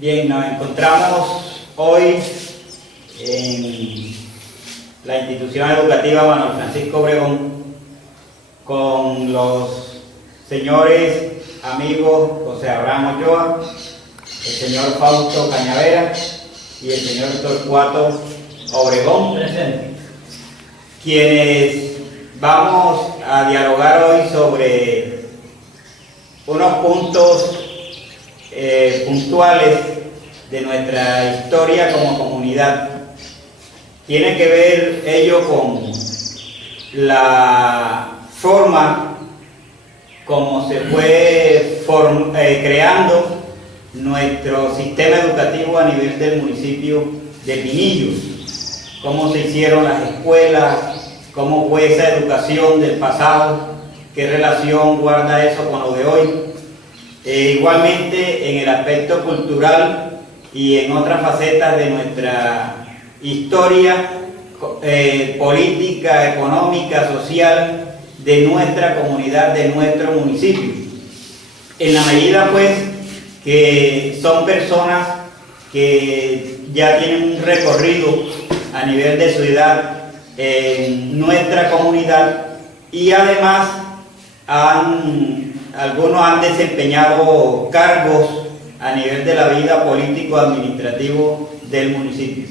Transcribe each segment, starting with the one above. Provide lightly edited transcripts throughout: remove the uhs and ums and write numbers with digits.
Bien, nos encontramos hoy en la institución educativa Manuel Francisco Obregón con los señores amigos José Abraham Ochoa, el señor Fausto Cañavera y el señor Torcuato Obregón, presente, quienes vamos a dialogar hoy sobre unos puntos puntuales de nuestra historia como comunidad. Tiene que ver ello con la forma como se fue creando nuestro sistema educativo a nivel del municipio de Pinillos, cómo se hicieron las escuelas, cómo fue esa educación del pasado, qué relación guarda eso con lo de hoy. Igualmente en el aspecto cultural y en otras facetas de nuestra historia política, económica, social de nuestra comunidad, de nuestro municipio. En la medida pues que son personas que ya tienen un recorrido a nivel de su edad en nuestra comunidad y además algunos han desempeñado cargos a nivel de la vida político-administrativo del municipio.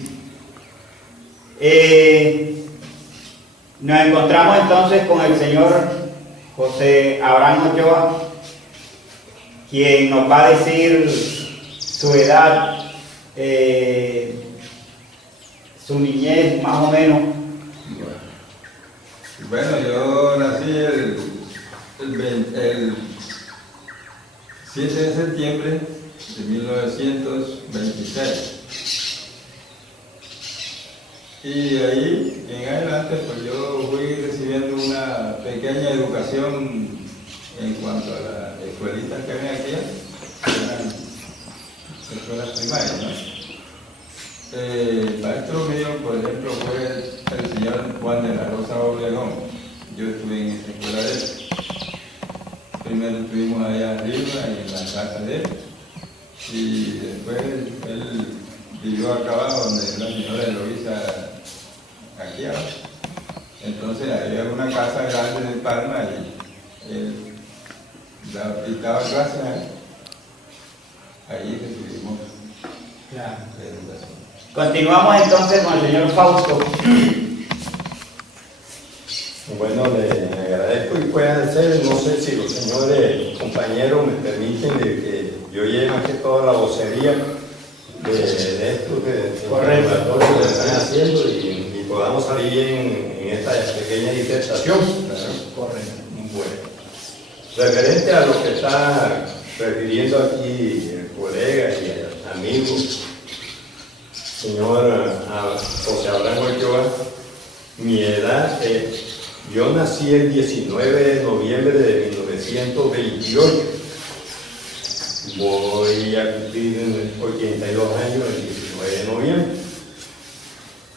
Nos encontramos entonces con el señor José Abraham Ochoa, quien nos va a decir su edad, su niñez más o menos. Bueno, yo nací el 7 de septiembre de 1926. Y de ahí en adelante pues yo fui recibiendo una pequeña educación en cuanto a las escuelitas que había aquí, eran escuelas primarias, ¿no? El maestro mío, por ejemplo, fue el señor Juan de la Rosa Obregón. Yo estuve en esa escuela de él. Primero estuvimos allá arriba en la casa de él y después él vivió acá abajo donde la señora Eloisa aquí abajo. Entonces había una casa grande de Palma y él daba clases ahí. Allí recibimos la educación. Continuamos entonces con el señor Fausto. Bueno, le agradezco y puedan hacer, no sé si los señores compañeros me permiten de que yo lleve más que toda la vocería de esto que están haciendo y podamos salir bien en esta pequeña disertación. Correcto. Bueno, referente a lo que está refiriendo aquí el colega y el amigo, señor José Abraham Ochoa, mi edad es... Yo nací el 19 de noviembre de 1928. Voy a cumplir 82 años el 19 de noviembre.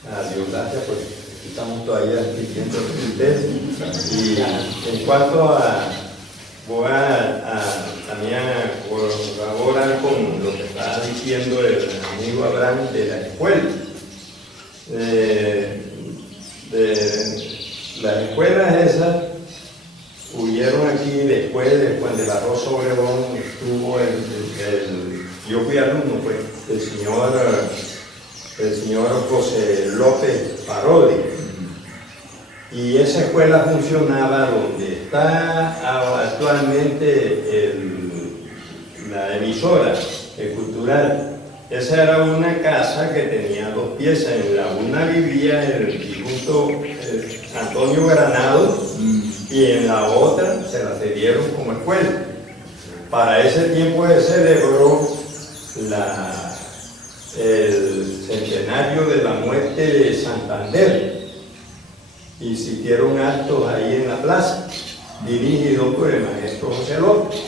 Adiós, gracias, pues aquí estamos todavía viviendo ustedes. Y en cuanto a... voy a también colaborar con lo que estaba diciendo el amigo Abraham de la escuela. Las escuelas esas hubieron aquí después de Juan de la Rosa Obregón, estuvo yo fui alumno pues, del señor José López Parodi. Y esa escuela funcionaba donde está actualmente la emisora, el cultural. Esa era una casa que tenía dos piezas. En la una vivía el difunto Antonio Granado y en la otra se la cedieron como escuela. Para ese tiempo se celebró el centenario de la muerte de Santander y se hicieron actos ahí en la plaza, dirigidos por el maestro José López.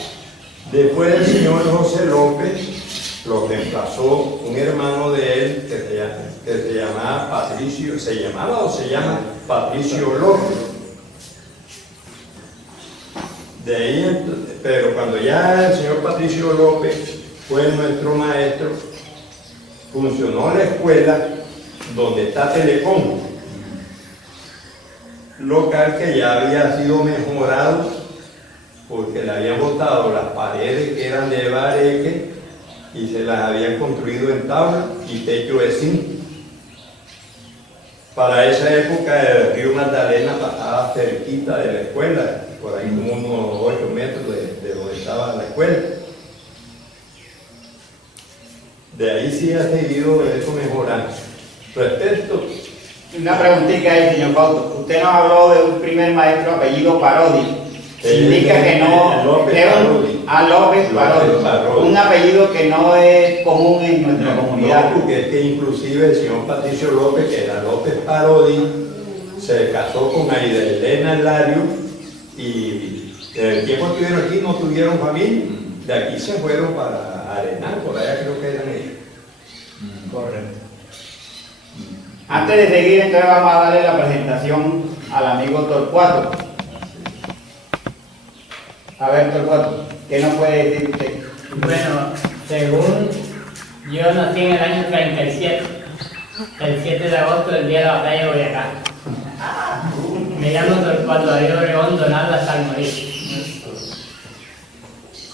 Después del señor José López lo reemplazó un hermano de él que se llamaba Patricio, se llama Patricio López. De ahí, pero cuando ya el señor Patricio López fue nuestro maestro, funcionó la escuela donde está Telecom, local que ya había sido mejorado porque le habían botado las paredes que eran de bareque y se las habían construido en tabla y techo de zinc. Para esa época el río Magdalena pasaba cerquita de la escuela, por ahí como unos 8 metros de donde estaba la escuela. De ahí sí ha seguido eso mejorando. Respecto, Una preguntita ahí, señor Fausto. Usted nos habló de un primer maestro apellido Parodi. Indica que no López es Parodi. López Parodi. López Parodi. Un apellido que no es común en nuestra comunidad. no, porque es que inclusive el señor Patricio López, que era López Parodi, se casó con Aida Elena Lario y el tiempo que estuvieron aquí no tuvieron familia. De aquí se fueron para Arenal, por allá creo que eran ellos. Correcto. Antes de seguir, entonces vamos a darle la presentación al amigo Torcuato. A ver, Torcuato, ¿qué nos puede decir usted? Bueno, según yo nací en el año 37, el 7 de agosto, el día de la batalla de Boyacá. Me llamo Torcuato Darío Obregón Donaldo hasta el morir.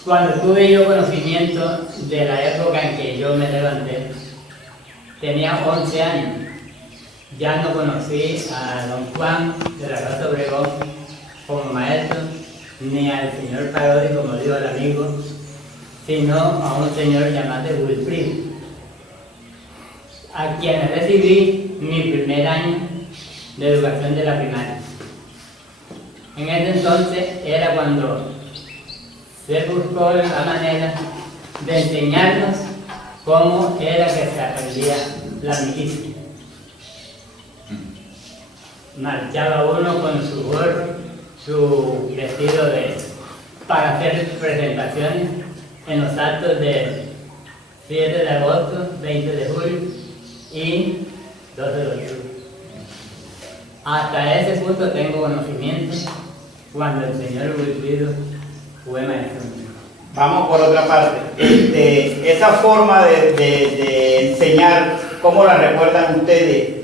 Cuando tuve yo conocimiento de la época en que yo me levanté, tenía 11 años. Ya no conocí a don Juan de la Rosa Obregón como maestro, ni al señor Parodi, como dijo el amigo, sino a un señor llamado Wilfrido, a quien recibí mi primer año de educación de la primaria. En ese entonces era cuando se buscó la manera de enseñarnos cómo era que se aprendía la milicia. Marchaba uno con su gorro, su vestido para hacer presentaciones en los actos de 7 de agosto, 20 de julio y 12 de octubre. Hasta ese punto tengo conocimiento cuando el señor Wilfrido fue maestro mío. Vamos por otra parte. Esa forma de enseñar, ¿cómo la recuerdan ustedes?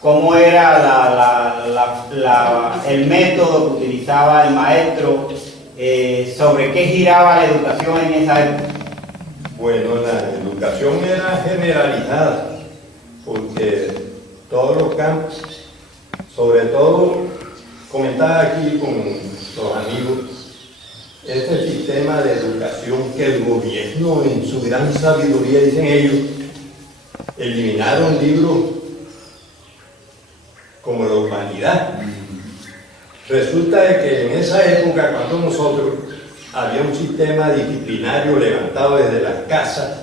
¿Cómo era el método que utilizaba el maestro? ¿Sobre qué giraba la educación en esa época? Bueno, la educación era generalizada, porque todos los campos, sobre todo, comentaba aquí con los amigos, este sistema de educación que el gobierno en su gran sabiduría, dicen ellos, eliminaron libros como la humanidad. Resulta de que en esa época, cuando nosotros había un sistema disciplinario levantado desde las casas,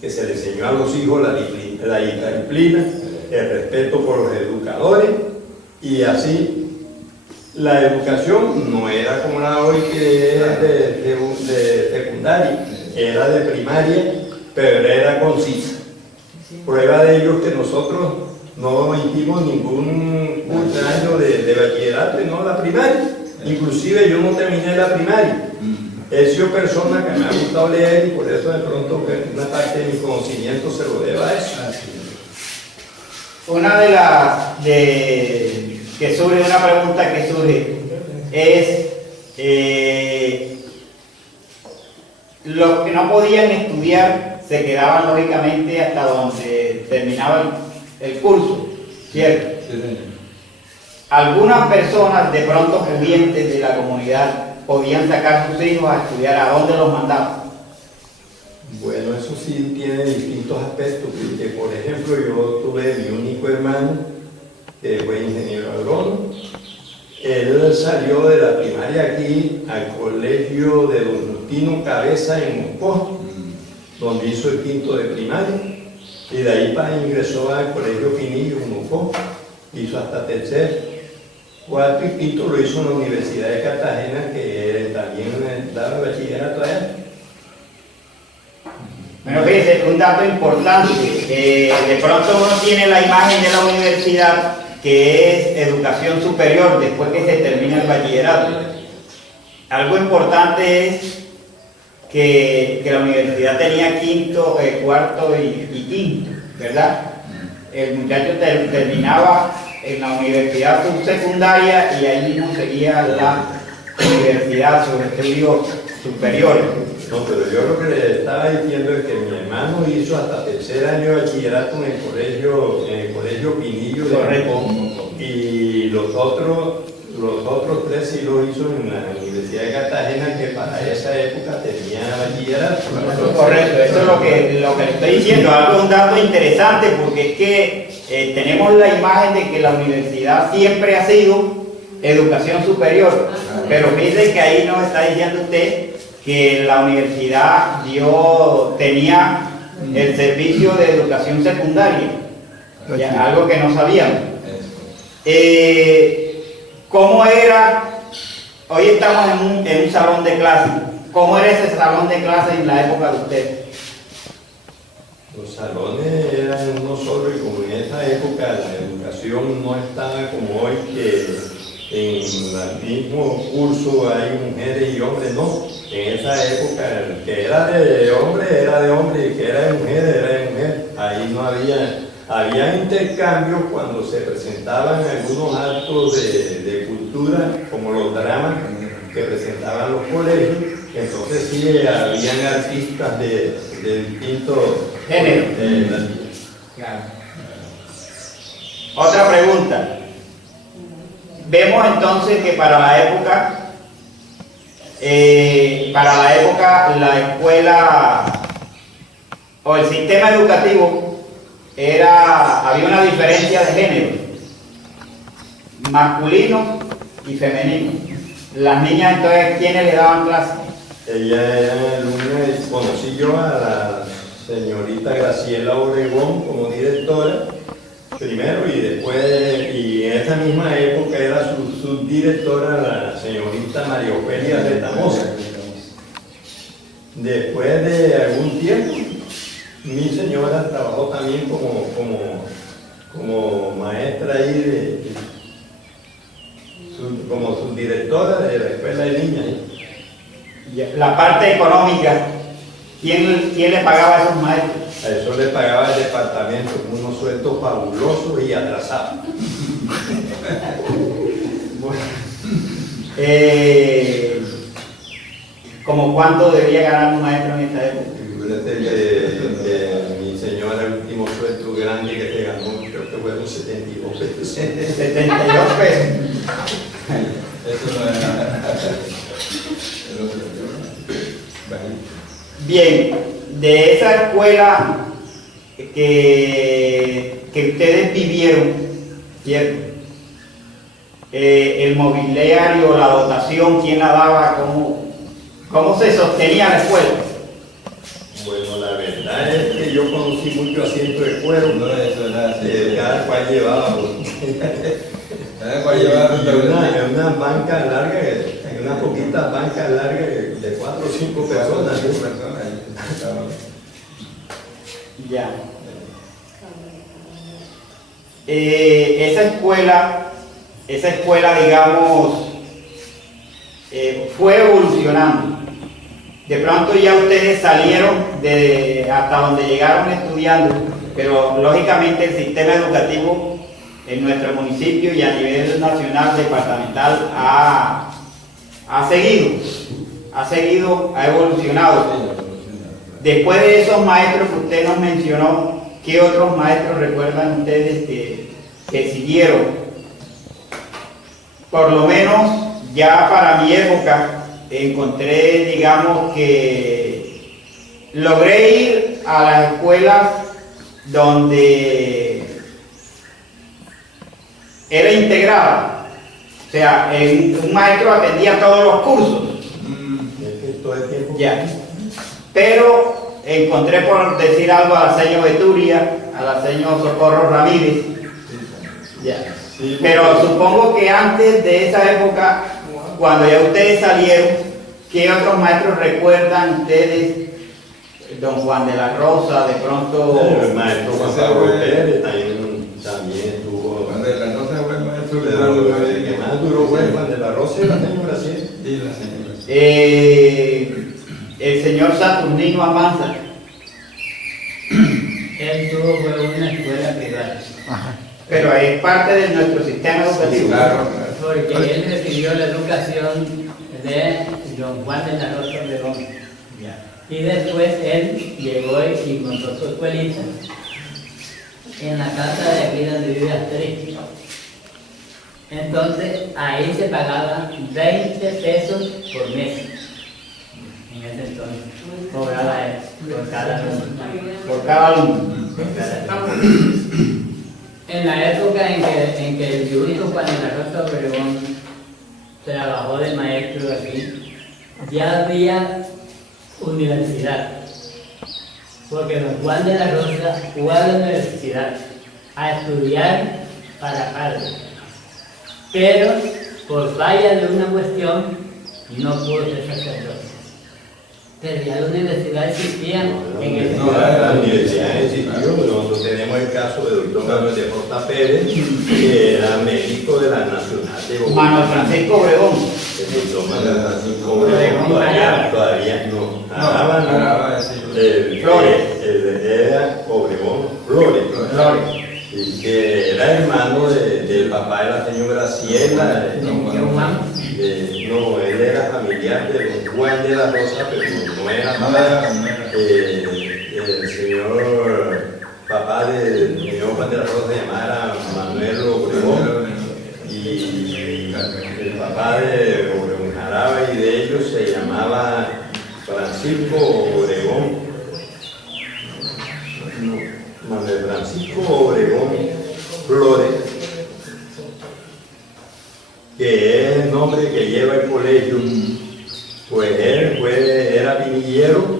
que se le enseñó a los hijos la disciplina, el respeto por los educadores, y así la educación no era como la hoy, que es de secundaria, era de primaria, pero era concisa. Prueba de ello que nosotros no hicimos ningún año de bachillerato y no la primaria. Inclusive yo no terminé la primaria. He sido persona que me ha gustado leer y por eso de pronto una parte de mi conocimiento se lo deba a eso. Una de las que surge, una pregunta que surge es los que no podían estudiar se quedaban lógicamente hasta donde terminaban el curso, ¿cierto? Sí, señor. Algunas personas de pronto pudientes de la comunidad podían sacar sus hijos a estudiar. ¿A dónde los mandaban? Bueno, eso sí tiene distintos aspectos, porque por ejemplo yo tuve mi único hermano, que fue ingeniero agrónomo. Él salió de la primaria aquí al colegio de Don Justino Cabeza en Moscú, donde hizo el quinto de primaria, y de ahí ingresó al colegio Pinillo en Moscú, hizo hasta tercero. Cuarto y quinto lo hizo en la Universidad de Cartagena, que también daba bachillerato allá. Bueno, fíjese, un dato importante, de pronto uno tiene la imagen de la universidad que es educación superior después que se termina el bachillerato. Algo importante es que la universidad tenía quinto, cuarto y quinto, ¿verdad? El muchacho terminaba en la universidad subsecundaria y ahí mismo seguía la universidad sobre estudios superiores. No, pero yo lo que le estaba diciendo es que mi hermano hizo hasta tercer año de bachillerato en el colegio Pinillo de Japón, y los otros tres sí lo hizo en la Universidad de Cartagena, que para esa época tenía bachillerato. Correcto, eso es lo que le estoy diciendo, algo un dato interesante, porque es que tenemos la imagen de que la universidad siempre ha sido educación superior, pero fíjense que ahí nos está diciendo usted que la universidad tenía el servicio de educación secundaria, algo que no sabíamos. ¿Cómo era? Hoy estamos en un salón de clase. ¿Cómo era ese salón de clase en la época de usted? Los salones eran uno solo, y como en esa época la educación no estaba como hoy, que en el mismo curso hay mujeres y hombres, no. En esa época el que era de hombre era de hombre, y el que era de mujer era de mujer. Ahí no había intercambios cuando se presentaban algunos actos de cultura, como los dramas que presentaban los colegios. Entonces sí habían artistas de distintos géneros. Claro. Otra pregunta. Vemos entonces que para la época la escuela o el sistema educativo había una diferencia de género, masculino y femenino. Las niñas entonces, ¿quiénes le daban clase? Ella era alumna, conocí yo a la señorita Graciela Obregón como directora primero, y después, y en esa misma época era su subdirectora la señorita María Ofelia Retamosa. Después de algún tiempo, mi señora trabajó también como maestra ahí, como subdirectora de la escuela de niñas. La parte económica, ¿quién le pagaba a esos maestros? A eso le pagaba el departamento con unos sueldos fabulosos y atrasados. Bueno, ¿como cuánto debía ganar un maestro en esta época? Mi señora, el último sueldo grande que se ganó, creo que fueron 72 pesos. 72 pesos. Eso no era. Bien, de esa escuela que ustedes vivieron, ¿cierto? El mobiliario, la dotación, ¿quién la daba? ¿Cómo se sostenía la escuela? Bueno, la verdad es que yo conocí mucho asiento de cuero. No, eso era así. Cada cual llevaba. Cada cual llevaba una banca larga, unas poquitas bancas largas de 4 o 5 personas. Ya. Esa escuela, digamos, fue evolucionando. De pronto ya ustedes salieron hasta donde llegaron estudiando, pero lógicamente el sistema educativo en nuestro municipio y a nivel nacional, departamental, ha evolucionado. Después de esos maestros que usted nos mencionó, ¿qué otros maestros recuerdan ustedes que siguieron? Por lo menos ya para mi época encontré, digamos, que logré ir a las escuelas donde era integrada, o sea, un maestro atendía todos los cursos. Todo el tiempo. Ya. Pero encontré, por decir algo, a la señora Betulia, a la señora Socorro Ramírez. Ya. Sí, Pero supongo que antes de esa época, cuando ya ustedes salieron, ¿qué otros maestros recuerdan ustedes? Don Juan de la Rosa, de pronto. El maestro Juan Pablo Pérez también tuvo. Juan de la Rosa fue el maestro El que más duró fue Juan de la Rosa y la señora sí. Y la señora. el señor Saturnino Amanza. Él tuvo fue una escuela privada, Pero es parte de nuestro sistema educativo. Claro, porque él recibió la educación de don Juan de la Rosa Obregón. Y después él llegó y montó su escuelita en la casa de aquí donde vive Astrid. Entonces ahí se pagaba 20 pesos por mes. En ese entonces cobraba él por cada alumno. Por cada alumno. En la época en que el difunto Juan de la Rosa Obregón trabajó de maestro aquí, ya había universidad, porque don Juan de la Rosa fue a la universidad a estudiar para padre, pero por falla de una cuestión no pudo ser sacerdote. Pero ya la universidad existía en el No, la universidad existió. Nosotros tenemos el caso de doctor Manuel de J. Pérez, que era médico de la Nacional de Bogotá. Manuel Francisco Obregón. El doctor Manuel Francisco Obregón todavía no. Araba, sí. Flores. Era Obregón Flores. Y que era hermano del papá de la señora Graciela. Don Juan. No, él era familiar de don Juan de la Rosa, pero no era papá. El señor papá del señor Juan de la Rosa se llamaba Manuel Obregón, y el papá de Obregón Jaraba y de ellos se llamaba Francisco Obregón. Manuel Francisco Obregón Flores, que es el nombre que lleva el colegio. Pues él era pinillero.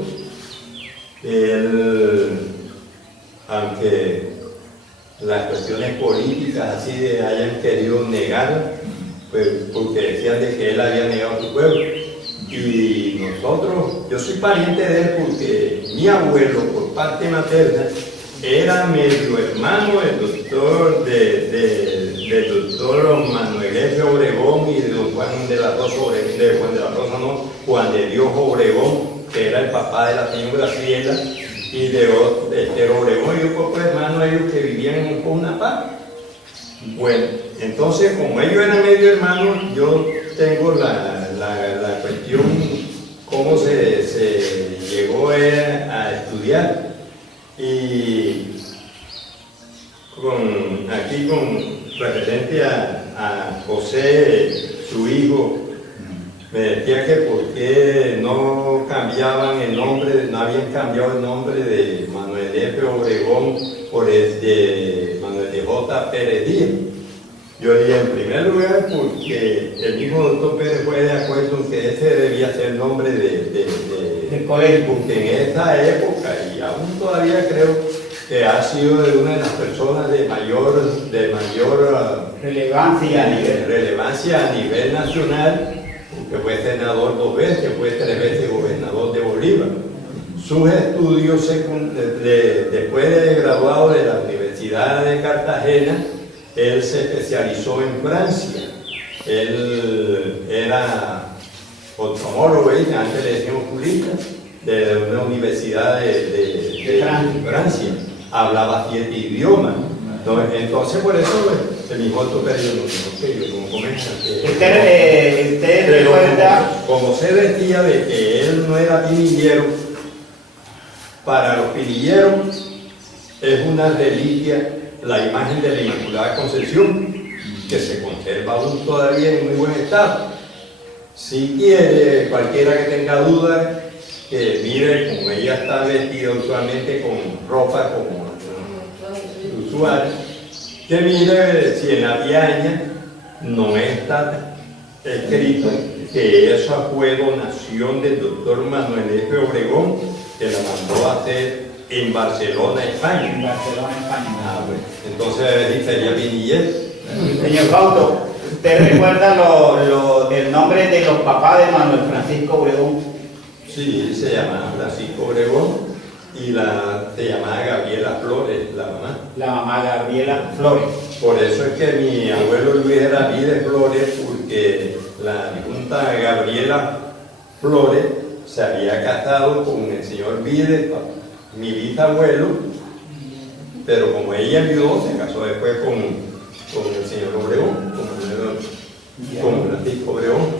Él, aunque las cuestiones políticas así de hayan querido negar, pues porque decían de que él había negado su pueblo. Y nosotros, yo soy pariente de él porque mi abuelo, por parte materna, era medio hermano del doctor del doctor Manuel F. Obregón y de don Juan de la Rosa Obregón, de Juan de la Rosa no, Juan de Dios Obregón, que era el papá de la señora Graciela, y de Esther Obregón y un poco de hermanos ellos que vivían en Conapá. Bueno, entonces como ellos eran medio hermanos, yo tengo la cuestión cómo se llegó a estudiar. Y aquí con referente a José, su hijo, me decía que por qué no cambiaban el nombre, no habían cambiado el nombre de Manuel F. Obregón por el de Manuel de J. Pérez Díaz. Yo dije, en primer lugar, porque el mismo doctor Pérez fue de acuerdo en que ese debía ser el nombre del colegio, porque en esa época, y aún todavía creo que ha sido de una de las personas de mayor Relevancia a nivel nacional, porque fue senador 2 veces, fue 3 veces gobernador de Bolívar. Sus estudios después de graduado de la Universidad de Cartagena, él se especializó en Francia. Él era oftalmólogo, antes le decíamos oculista, de una universidad de Francia. Hablaba 7 idiomas. Entonces, por eso, el mismo periodo como comentan. Usted recuerda, como se decía de que él no era pinillero, para los pinilleros es una reliquia la imagen de la Inmaculada Concepción, que se conserva aún todavía en muy buen estado. Si quiere, cualquiera que tenga duda, que mire como ella está vestida usualmente con ropa como usual, que mire si en la diaña no está escrito que esa fue donación del doctor Manuel F. Obregón, que la mandó a hacer en Barcelona, España. Ah, bueno. Entonces sería Pinillet. Señor Bauto, ¿usted recuerda el nombre de los papás de Manuel Francisco Obregón? Sí, se llamaba Francisco Obregón y se llamaba Gabriela Flores, la mamá. La mamá Gabriela Flores. Por eso es que mi abuelo Luis era Vides Flores, porque la difunta Gabriela Flores se había casado con el señor Vides, mi bisabuelo, pero como ella enviudó, se casó después con el señor Obregón, con Francisco Obregón.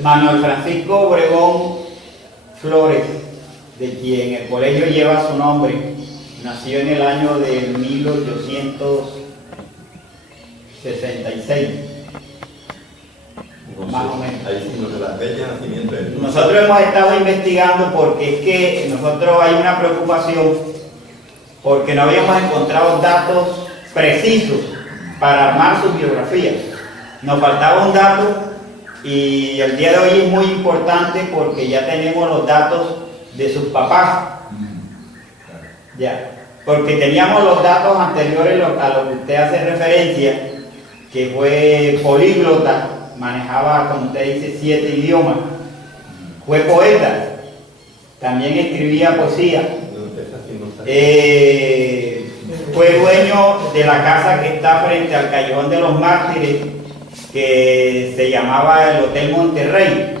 Manuel Francisco Obregón Flores, de quien el colegio lleva su nombre, nació en el año de 1866. Más o menos. Ahí sí, no se la fecha de nacimiento de él. Nosotros hemos estado investigando porque es que nosotros hay una preocupación porque no habíamos encontrado datos precisos para armar su biografía. Nos faltaba un dato y el día de hoy es muy importante porque ya tenemos los datos de sus papás. Ya, porque teníamos los datos anteriores a lo que usted hace referencia, que fue políglota, manejaba, como usted dice, 7 idiomas, fue poeta, también escribía poesía, fue dueño de la casa que está frente al Callejón de los Mártires, que se llamaba el Hotel Monterrey.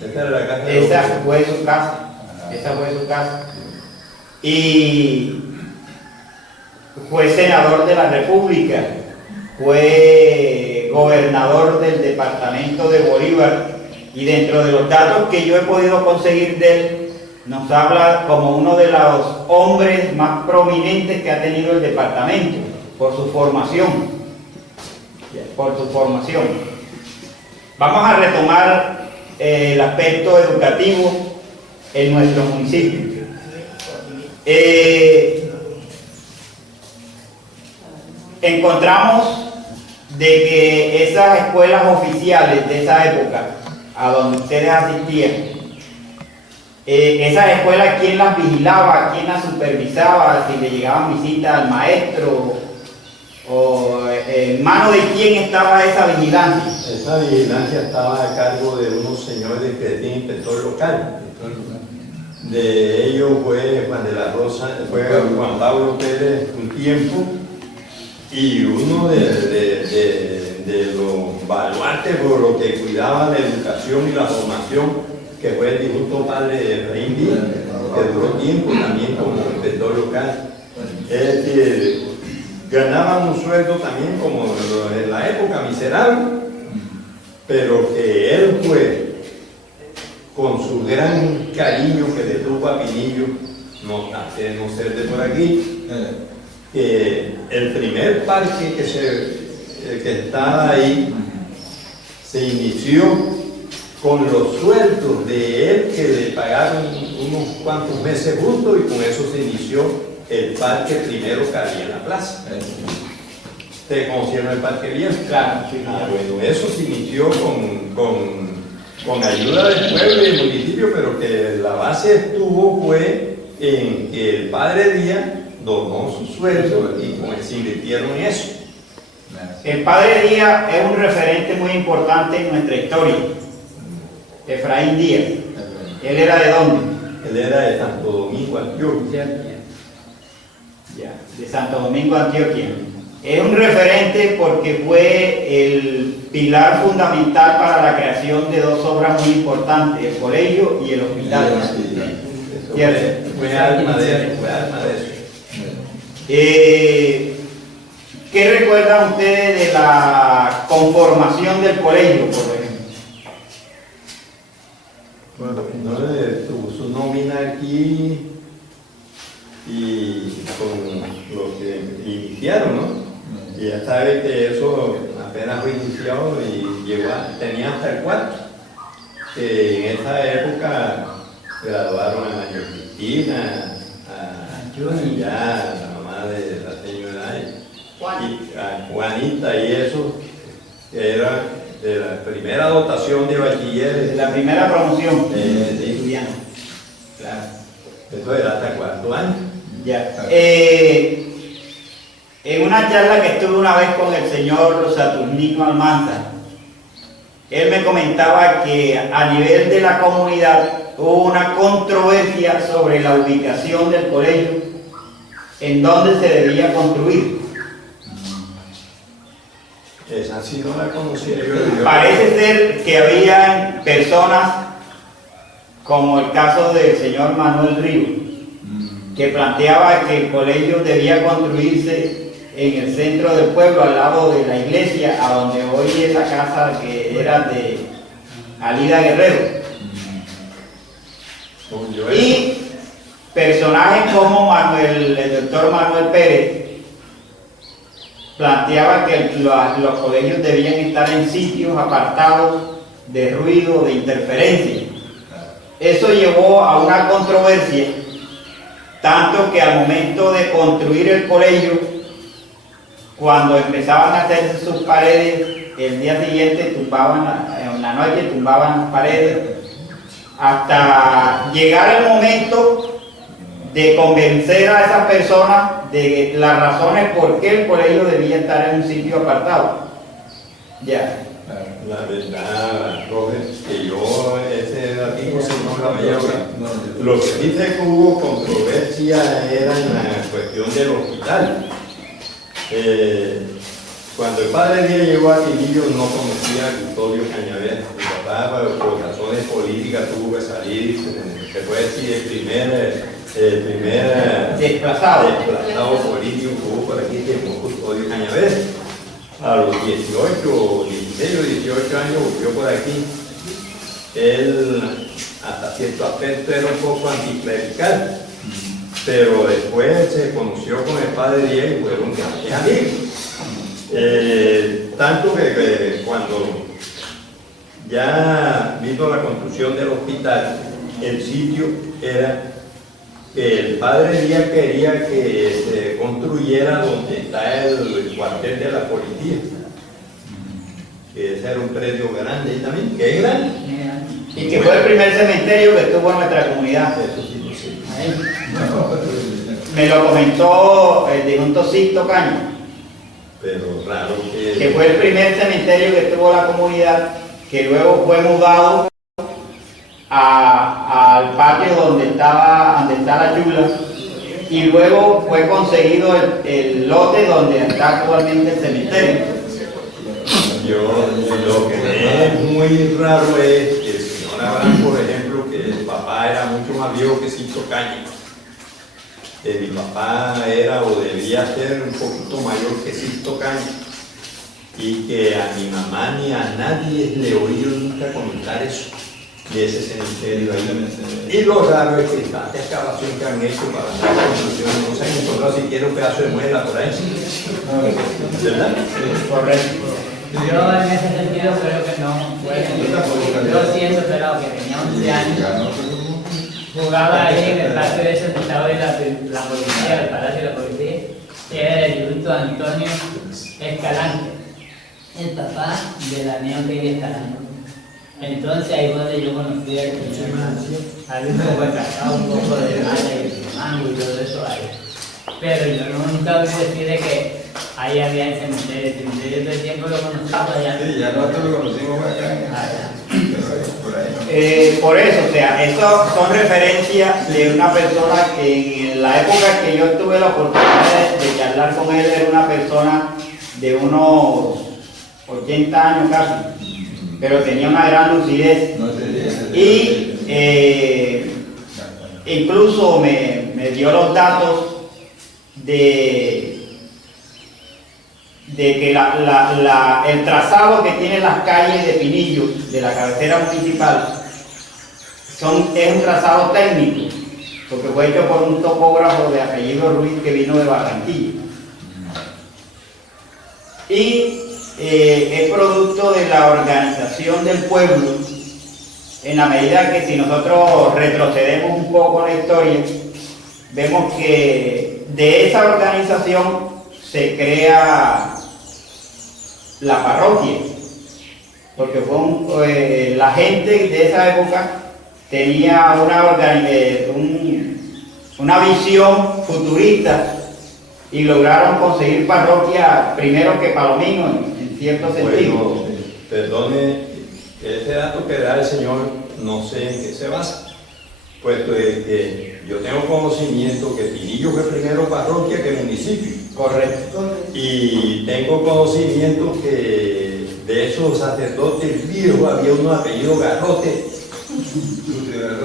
Esa era la casa de Esa fue su casa, esa fue su casa. Y fue senador de la República, fue gobernador del departamento de Bolívar, y dentro de los datos que yo he podido conseguir de él, nos habla como uno de los hombres más prominentes que ha tenido el departamento, por su formación. Vamos a retomar el aspecto educativo en nuestro municipio. Encontramos de que esas escuelas oficiales de esa época, a donde ustedes asistían, esas escuelas, ¿quién las vigilaba? ¿Quién las supervisaba? Si le llegaban visitas al maestro, o en mano de quién estaba esa vigilancia. Esa vigilancia estaba a cargo de unos señores que tenían inspector local. De ellos fue Juan de la Rosa, fue Juan Pablo Pérez un tiempo, y uno de los baluartes por lo que cuidaba la educación y la formación, que fue el difunto padre Efraín Díaz, que duró tiempo también como inspector local. Ganaban un sueldo también como en la época miserable, pero que él fue, con su gran cariño que le tuvo a Pinillo, no ser de por aquí, que el primer parque que estaba ahí se inició con los sueldos de él, que le pagaron unos cuantos meses juntos, y con eso se inició el parque primero que había en la plaza. ¿Ustedes conocieron el parque bien? Claro, sí, bueno, eso se inició con ayuda del pueblo y del municipio, pero que la base estuvo fue en que el padre Díaz donó su sueldo y se invirtieron en eso. El padre Díaz es un referente muy importante en nuestra historia. Efraín Díaz. ¿Él era de dónde? Él era de Santo Domingo, Antioquia. Ya, de Santo Domingo, Antioquia. Es un referente porque fue el pilar fundamental para la creación de dos obras muy importantes, el colegio y el hospital. Fue alma de eso. ¿Qué recuerdan ustedes de la conformación del colegio, por ejemplo? Bueno, no tuvo su nómina aquí y con lo que iniciaron, ¿no? Y ya sabe que eso apenas fue iniciado y tenía hasta el cuarto. Que en esa época graduaron a María Cristina, ya la mamá de la señora, y a Juanita, y eso, que era de la primera dotación de bachilleres. La primera promoción Sí. de estudiantes. Claro. Eso era hasta cuarto año. Ya. En una charla que estuve una vez con el señor Saturnino Almanza, él me comentaba que a nivel de la comunidad hubo una controversia sobre la ubicación del colegio, en dónde se debía construir. Esa sí no la conocía yo. Parece ser que había personas como el caso del señor Manuel Ríos, que planteaba que el colegio debía construirse en el centro del pueblo, al lado de la iglesia, a donde hoy es la casa que era de Alida Guerrero. Y personajes como el doctor Manuel Pérez planteaba que los colegios debían estar en sitios apartados de ruido, de interferencia. Eso llevó a una controversia, tanto que al momento de construir el colegio, cuando empezaban a hacerse sus paredes, el día siguiente en la noche tumbaban las paredes, hasta llegar el momento de convencer a esas personas de las razones por qué el colegio debía estar en un sitio apartado. Ya. La verdad, Roger, que yo ese artículo no lo había hablado. Lo que dice que hubo controversia era en la cuestión del hospital. Cuando el padre Díaz llegó a Pinillos no conocía a Custodio Cañaveral. Mi papá, por razones políticas, tuvo que salir, se puede decir, el primer desplazado político que hubo por aquí, que fue Custodio Cañaveral. A los 18, 16 o 18 años volvió por aquí. Él, hasta cierto aspecto, era un poco anticlerical, pero después se conoció con el padre Díaz y fueron grandes amigos. Tanto que cuando ya vino la construcción del hospital, el sitio era que el padre Díaz quería que se construyera donde está el cuartel de la policía. Que ese era un predio grande también, que es grande. Y que fue el primer cementerio que tuvo en nuestra comunidad. Eso sí, no sé. Me lo comentó el difunto Sixto Caño, Pero raro que fue el primer cementerio que tuvo la comunidad, que luego fue mudado al patio donde está la chula, y luego fue conseguido el lote donde está actualmente el cementerio. Lo que es muy raro es que el señor Abraham, por ejemplo, que el papá era mucho más viejo que Sixto Caño. Mi papá era o debía ser un poquito mayor que Sixto Caño. Y que a mi mamá ni a nadie le oí nunca comentar eso, de ese cementerio ahí. Y lo raro es que tanta excavación que han hecho para la construcción, no se han encontrado siquiera un pedazo de muela por ahí. ¿Verdad? Correcto. Yo en ese sentido creo que no fue. Yo siendo pelado que tenía 11 años, jugaba ahí en el patio de ese donde estaba hoy la policía, el palacio de la policía, que era el difunto Antonio Escalante, el papá de la Neoteria Escalante. Entonces ahí fue donde yo conocí al señor. Había un poco de cacao, un poco de malla y de mango y todo eso ahí. Pero yo nunca oí decir de que ahí había el cementerio todo el tiempo lo conocimos allá. Sí, ya nosotros lo conocimos acá. Por ahí. Por eso, o sea, estos son referencias de una persona que en la época que yo tuve la oportunidad de charlar con él, era una persona de unos 80 años casi, pero tenía una gran lucidez. Y incluso me dio los datos de que el trazado que tienen las calles de Pinillos, de la cabecera municipal, es un trazado técnico, porque fue hecho por un topógrafo de apellido Ruiz que vino de Barranquilla. Y es producto de la organización del pueblo, en la medida que si nosotros retrocedemos un poco en la historia, vemos que de esa organización se crea la parroquia, porque fue la gente de esa época tenía una visión futurista y lograron conseguir parroquia primero que Palomino en cierto sentido. Bueno, perdone, ese dato que da el señor no sé en qué se basa, puesto que yo tengo conocimiento que Pinillos fue primero parroquia que municipio. Correcto. Y tengo conocimiento que de esos sacerdotes viejos había uno apellido Garrote,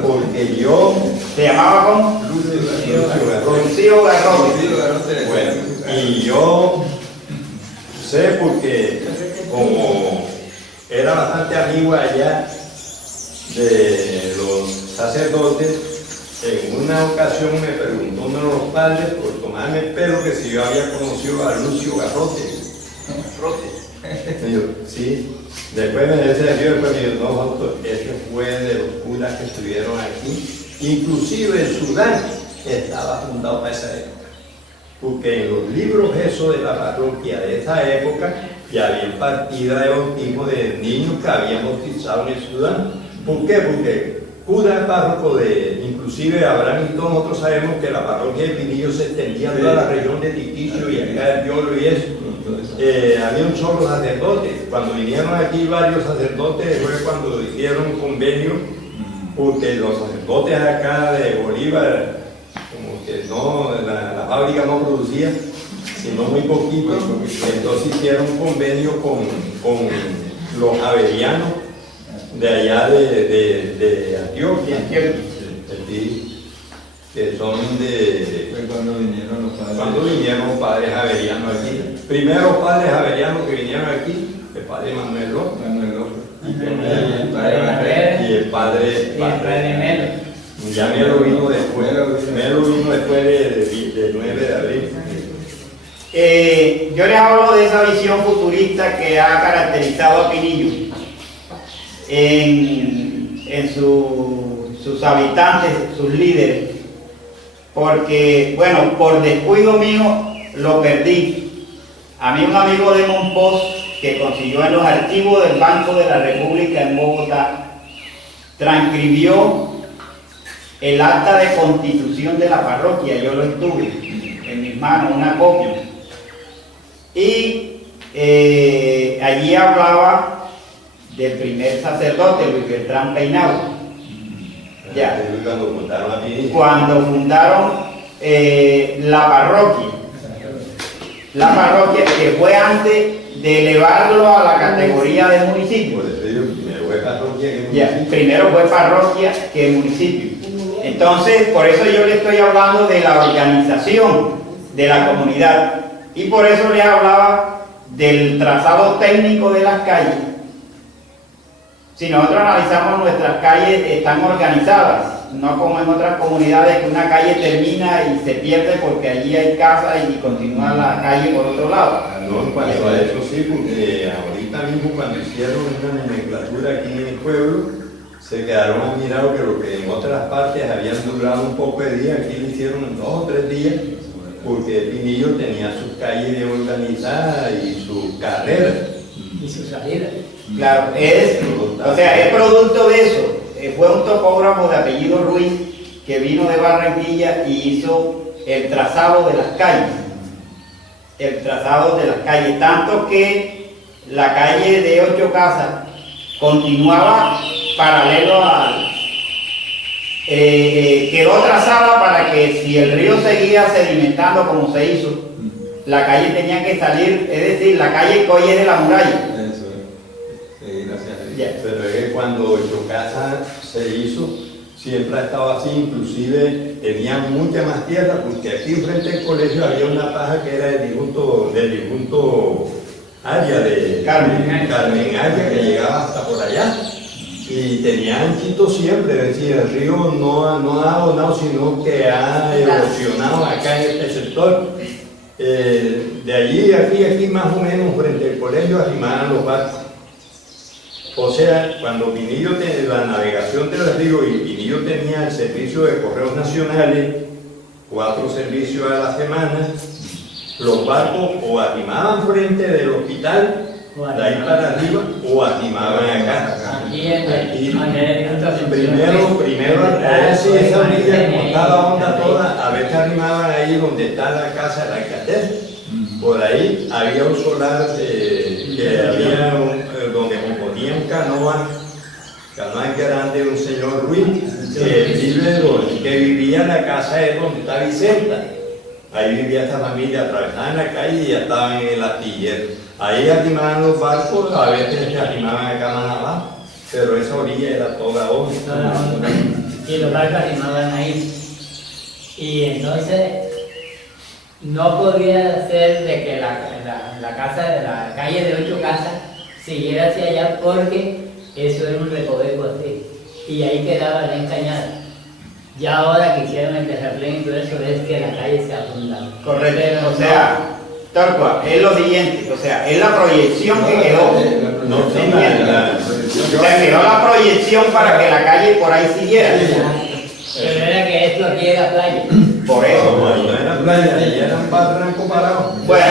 porque yo, ¿Se llamaba cómo? Lucio Garrote. Lucío Garrote. Lucio Garrote. bueno, y yo sé porque como era bastante amigo allá de los sacerdotes, en una ocasión me preguntó uno de los padres por tomarme el pelo que si yo había conocido a Lucio Garrote. Me dijo, sí. Después me decía, después me dijo, no, Fausto, ese fue de los curas que estuvieron aquí. Inclusive el Sudán estaba fundado para esa época. Porque en los libros esos de la parroquia de esa época ya había partida de bautismo de niños que habían bautizado en el Sudán. ¿Por qué? Porque cura párroco de, inclusive Abraham y todos nosotros sabemos que la parroquia de Pinillos se extendía a toda la región de Tiquicio y acá de Piolo y eso. Había un solo sacerdote. Cuando vinieron aquí varios sacerdotes fue cuando hicieron un convenio, porque los sacerdotes acá de Bolívar, como que no, la fábrica no producía, sino muy poquito, entonces hicieron un convenio con los javerianos de allá de Antioquia, que son de... Fue cuando vinieron los padres. Cuando vinieron los padres javerianos aquí. Primeros padres javerianos que vinieron aquí, el padre Manuel López. Manuel López. Y el padre Melo. ya Melo vino después. Melo vino después del 9 de abril. Yo les hablo de esa visión futurista que ha caracterizado a Pinillos en sus habitantes, sus líderes, porque, bueno, por descuido mío lo perdí. A mí un amigo de Monpós que consiguió en los archivos del Banco de la República en Bogotá, transcribió el acta de constitución de la parroquia, yo lo estuve en mis manos, una copia, y allí hablaba del primer sacerdote, Luis Beltrán Peinado. Ya. Cuando fundaron la parroquia que fue antes de elevarlo a la categoría de municipio. Primero fue parroquia que municipio. Entonces, por eso yo le estoy hablando de la organización de la comunidad. Y por eso les hablaba del trazado técnico de las calles. Si nosotros analizamos, nuestras calles están organizadas, no como en otras comunidades que una calle termina y se pierde porque allí hay casas y continúa la calle por otro lado. No, en cuanto a eso sí, porque ahorita mismo cuando hicieron una nomenclatura aquí en el pueblo, se quedaron admirados que lo que en otras partes habían durado un poco de días, aquí lo hicieron en 2 o 3 días, porque Pinillos tenía sus calles bien organizadas y sus carreras. Y su salida. Claro, es producto de eso. Fue un topógrafo de apellido Ruiz que vino de Barranquilla y hizo el trazado de las calles. El trazado de las calles, tanto que la calle de 8 casas continuaba paralelo al... quedó trazada para que si el río seguía sedimentando como se hizo, la calle tenía que salir, es decir, la calle que hoy es de la muralla. Eso es. Sí, gracias. Pero es que cuando Chocasa se hizo, siempre ha estado así, inclusive tenían mucha más tierra, porque aquí frente al colegio había una paja que era del difunto Aria, de Carmen Aria, que llegaba hasta por allá. Y tenía anchito siempre, es decir, el río no ha abonado, sino que ha erosionado acá en este sector. De allí, aquí más o menos, frente al colegio, arrimaban los barcos. O sea, cuando Pinillo tenía la navegación del río y Pinillo tenía el servicio de correos nacionales, 4 servicios a la semana, los barcos o arrimaban frente del hospital, de ahí para arriba, o arrimaban acá. Primero esa orilla, como estaba onda toda, a veces arrimaban ahí donde está la casa de la alcaldesa. Por ahí había un solar que había donde componían canoas grandes de un señor Ruiz, que vivía en la casa de donde está Vicenta. Ahí vivía esta familia, atravesaban la calle y ya estaban en el astillero. Ahí arrimaban los barcos, a veces se arrimaban acá más abajo, pero esa orilla era toda honda. y los barcos arrimaban ahí. Y entonces no podía ser de que la calle de 8 casas siguiera hacia allá porque eso era un recoveco así. Y ahí quedaba la encañada. Ya ahora que hicieron el terraplén y todo eso, es que la calle se ha fundado. Correcto. Pero O sea, Torcua, es lo siguiente, o sea, es la proyección que quedó. No, ¿Se sí, entiende? O sea, quedó la proyección para que la calle por ahí siguiera. pero era que esto aquí era playa. Por eso. No, no era playa, ahí era un barranco parado. Bueno,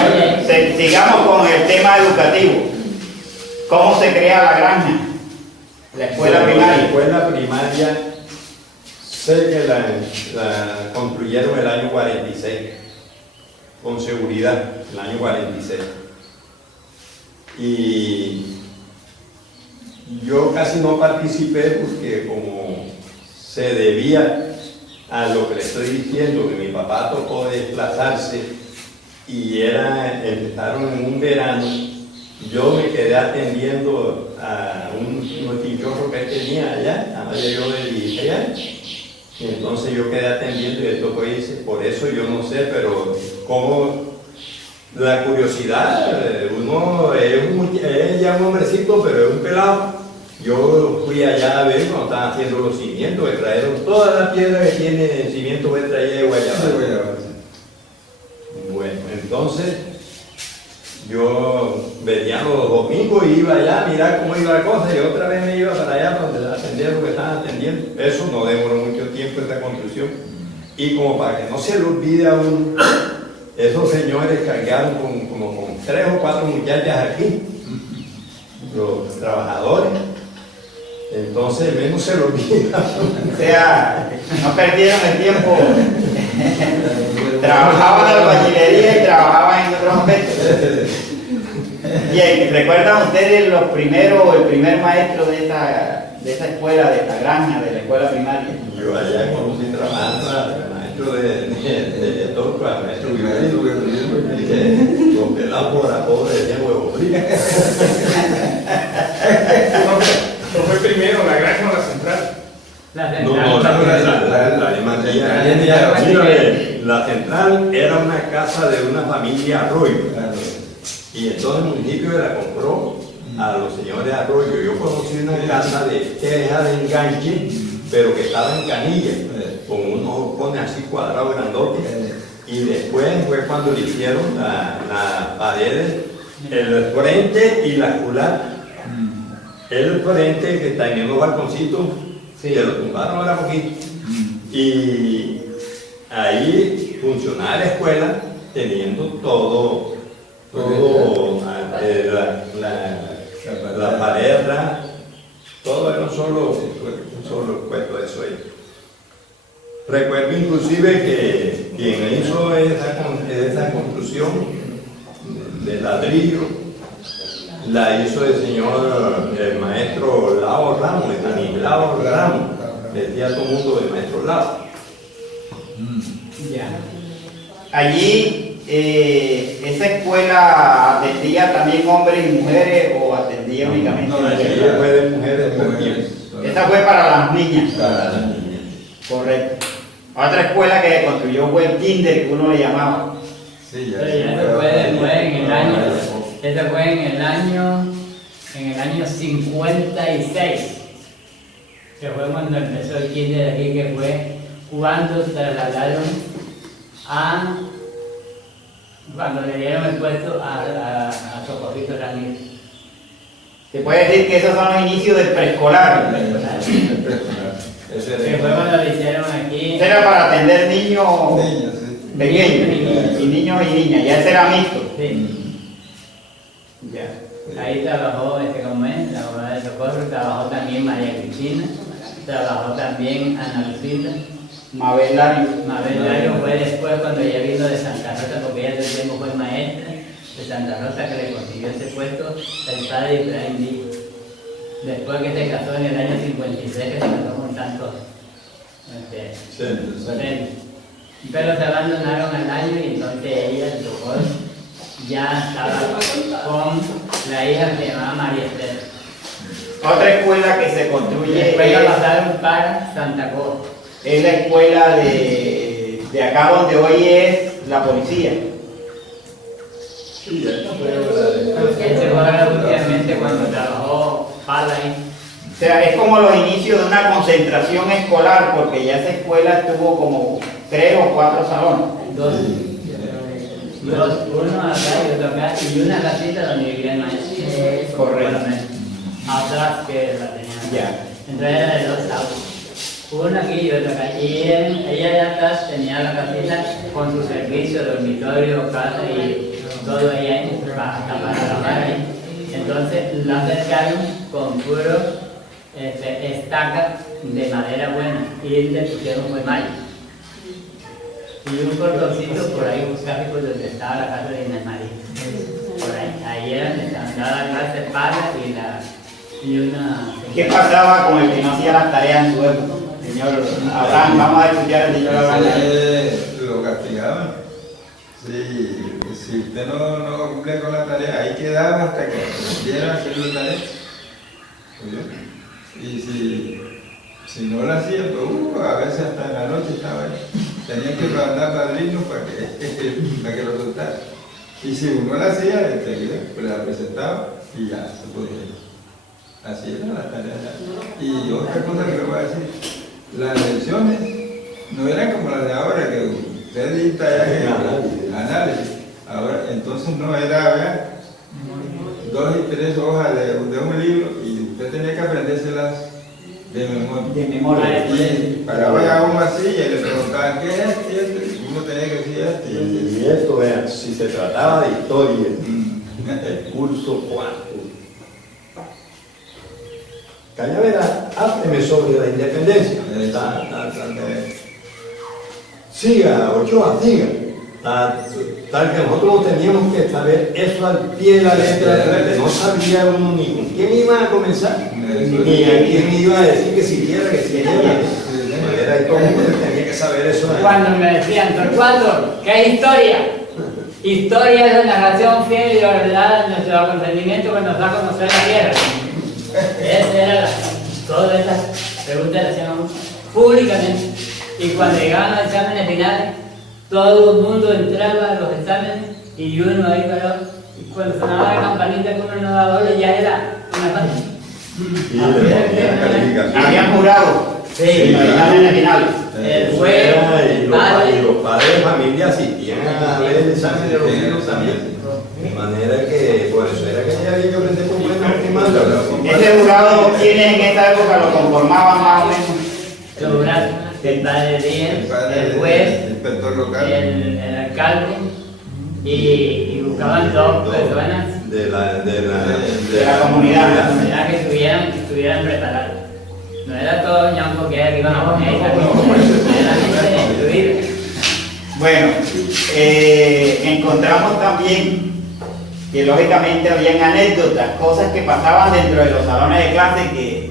sigamos con el tema educativo. ¿Cómo se crea la granja? La escuela Bueno, primaria. La escuela primaria, sé que la construyeron el año 46, con seguridad, el año 46. Y yo casi no participé porque como se debía a lo que le estoy diciendo, que mi papá tocó desplazarse y empezaron en un verano, yo me quedé atendiendo a un chichorro que tenía allá, nada más yo de 16 años. Y entonces yo quedé atendiendo y él tocó irse, por eso yo no sé, pero como la curiosidad, uno es ya un hombrecito, pero es un pelado. Yo fui allá a ver cuando estaban haciendo los cimientos, que trajeron todas las piedras que tiene cimiento que traía de Guayabal. Bueno, entonces yo venía los domingos y iba allá a mirar cómo iba la cosa y otra vez me iba para allá donde atendía lo que estaban atendiendo. Eso no demoró mucho tiempo esta construcción. Y como para que no se le olvide a uno, esos señores cargaron como con 3 o 4 muchachas aquí, los trabajadores. Entonces menos se lo olvida. O sea, no perdieron el tiempo. Trabajaban en la albañilería y trabajaban en otros aspectos. Bien, ¿recuerdan ustedes el primer maestro de esa escuela, de esta granja, de la escuela primaria? Yo allá conocí trabajando al maestro de Torpa, al maestro Vivaldi, que los pelados por apodo decían huevo frito. ¿Cuál fue primero, la granja o la central? La No, la central era una casa de una familia Arroyo. Y entonces el municipio la compró a los señores Arroyo. Yo conocí una casa de teja de enganche, pero que estaba en canilla, con unos horcones así cuadrados grandotes. Y después fue cuando le hicieron las paredes, el frente y la culata. El frente que está en los balconcitos, que lo tumbaron ahora poquito. Y ahí funcionaba la escuela teniendo todo la pared atrás, todo era un solo cuento de eso ahí. Recuerdo inclusive que quien hizo esa construcción de ladrillo la hizo el maestro Lao Ramos, Estanislao Ramos, decía todo el mundo del maestro Lao. Ya. Allí, ¿esa escuela atendía también hombres y mujeres o atendía únicamente No, mujeres? ella fue de mujeres por tiempo. Esa fue para las niñas. Para las niñas. Correcto. Otra escuela que construyó fue el kinder, que uno le llamaba. Sí, Pero ya eso fue después en el año, eso fue en el año 56, que fue cuando empezó el kinder aquí, que fue cuando trasladaron cuando le dieron el puesto a Socorrito Ramírez. Se puede decir que esos son los inicios del preescolar. Que fue cuando lo hicieron aquí. Ese era para atender niños pequeños Niños. y niños y niñas, ya ese era mixto. Sí. Ya. Ahí trabajó como es, la abogada de Socorro, trabajó también María Cristina, trabajó también Ana Lucila. Mabel Lario. Mabel Lario fue después cuando ella vino de Santa Rosa, porque ella del tiempo fue maestra de Santa Rosa, que le consiguió ese puesto el padre Ibrahim Díaz. Después que se casó en el año 56, que se casó con Santos. Pero se abandonaron al año y entonces ella, el doctor, ya estaba con la hija que se llamaba María Esther. Otra escuela que se construye Después la pasaron para Santa Cruz. es la escuela de acá donde hoy es la policía. Sí, esta fue la de... Él se fue últimamente cuando trabajó para ahí. O sea, es como los inicios de una concentración escolar, porque ya esa escuela tuvo como 3 o 4 salones. Dos, uno acá y otro acá, y una casita donde vivían ahí. Correcto. Atrás que la tenían. Ya. Entonces era de 2 lados. Uno aquí y otro acá. Y ella allá atrás tenía la casita con su servicio, dormitorio, casa y todo ahí para trabajar ahí. Entonces la cercaron con puro estaca de madera buena y le pusieron muy mal. Y un cordoncito por ahí buscando por donde estaba la casa de Inés María. Por ahí era donde estaba la clase para y una... ¿Qué pasaba con el que no hacía las tareas en su época? Señor Abraham, vamos a escuchar al señor Abraham. Lo castigaban. Sí, si usted no cumplía con la tarea, ahí quedaba hasta que aprendiera a hacer la tarea. ¿Oye? Y si no lo hacía, pues a veces hasta en la noche estaba ahí. Tenía que mandar padrinos para que lo soltara. Y si uno lo hacía, enseguida pues la presentaba y ya se podía ir. Así eran las tareas. Y otra cosa que le voy a decir, las lecciones no eran como las de ahora, que usted dicta ya análisis. Ahora, entonces no era, vea, 2 y 3 hojas de un libro y usted tenía que aprendérselas de memoria. De memoria. Y paraba ya uno así y le preguntaban qué es esto y esto, y uno tenía que decir esto y esto. Y esto, vean, si se trataba de historia, el curso 4. Cañavera, hábleme sobre la independencia. Siga, Ochoa, siga. Tal que nosotros teníamos que saber eso al pie de la letra, porque no sabía uno ni con quién iba a comenzar, ni a quién iba a decir que siguiera, que siguiera. De manera que todo el mundo tenía que saber eso. Cuando me decían, Torcuato, ¿qué es historia? Historia es la narración fiel y ordenada de nuestro acontecimiento que nos da a conocer la tierra. Esa era todas estas preguntas las hacíamos públicamente. Y cuando llegaban los exámenes finales, todo el mundo entraba a los exámenes y uno ahí paró. Y cuando sonaba la campanita que uno no daba bola, ya era una parte. Y le ponía calificación. Habían jurado Sí, en los exámenes finales. el juez, Y el los padre. padres de familia asistían a ver el examen de los hijos también. De manera que, por eso era que ella había que aprender con buena optimal. Ese jurado, ¿quiénes en esa época lo conformaban más o menos? El padre Díaz, el el juez, inspector local. el alcalde y buscaban 2 personas De la comunidad. que estuvieran preparadas. No era todo ñambo que era que iban a poner esa era gente instruida. Bueno, encontramos también que lógicamente habían anécdotas, cosas que pasaban dentro de los salones de clase, que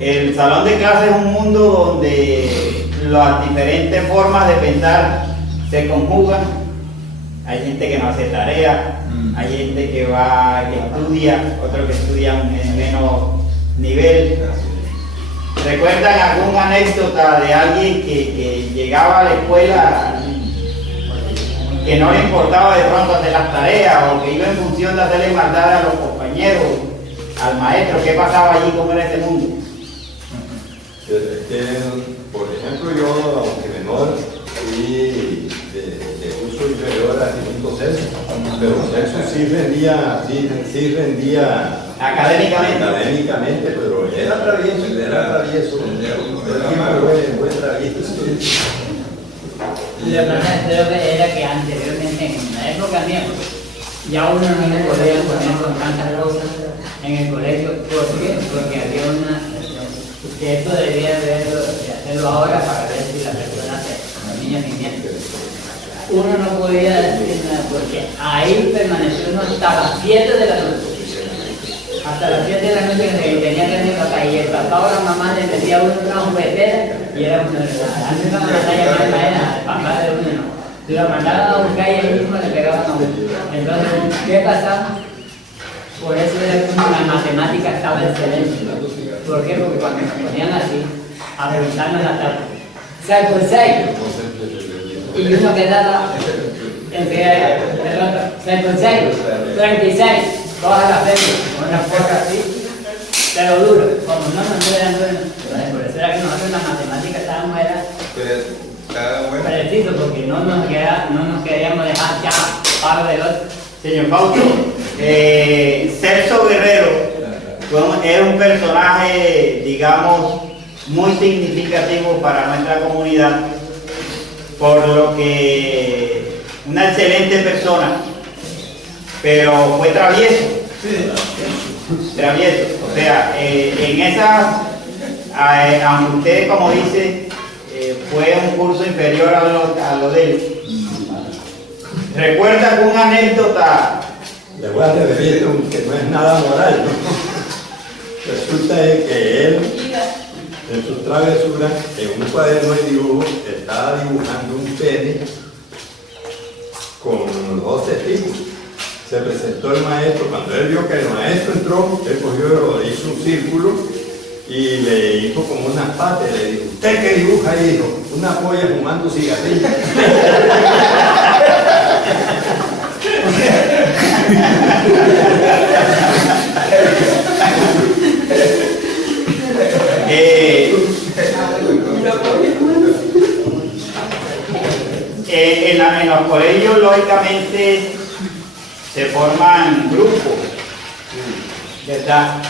el salón de clase es un mundo donde las diferentes formas de pensar se conjugan. Hay gente que no hace tarea, hay gente que estudia, otros que estudian en menos nivel. ¿Recuerdan alguna anécdota de alguien que llegaba a la escuela que no le importaba de pronto hacer las tareas o que iba en función de hacerle maldad a los compañeros, al maestro? ¿Qué pasaba allí? ¿Cómo era ese mundo? Por ejemplo, yo, aunque menor, fui de curso inferior a segundo Celso, pero Celso sí rendía académicamente, pero era travieso. Buen travieso. Lo que pasa creo que era que anteriormente, en la época mía, ya uno no le podía poner con tantas cosas en el colegio. ¿Por qué? Porque había que esto debería de hacerlo ahora para ver si la persona los niños entienden. Uno no podía decir nada porque ahí permaneció uno hasta las 7 de la noche. Hasta las 7 de la noche que tenía que venir papá y el papá o la mamá le metía a uno una juguetera y era una verdad. Antes la batalla más era el papá de uno, no. Si lo mandaban a buscar y ahí mismo le pegaban a uno. Entonces, ¿qué pasaba? Por eso era como la matemática estaba excelente. ¿Por qué? Porque cuando nos ponían así, a preguntarnos la tabla, 6 por 6, y uno quedaba entre el otro, 6 por 6, 36, coja la feria, una cosa así, pero duro, como no nos eran buenos. Por eso era que nosotros en la matemática estábamos precisos, porque no nos queríamos dejar ya paro del otro. Señor Fausto, Celso Guerrero es un personaje, digamos, muy significativo para nuestra comunidad, por lo que una excelente persona, pero fue travieso. Travieso, o sea, en esas, aunque usted, como dice, fue un curso inferior a lo de él. ¿Recuerda alguna anécdota? Le voy a referir que no es nada moral, ¿no? Resulta que él, en su travesura, en un cuaderno de dibujo, estaba dibujando un pene con los dos testigos. Se presentó el maestro, cuando él vio que el maestro entró, él cogió, hizo un círculo y le hizo como unas patas, le dijo, ¿usted qué dibuja ahí? Dijo, una polla fumando cigarrillos. En los colegios, lógicamente, se forman grupos, ¿verdad?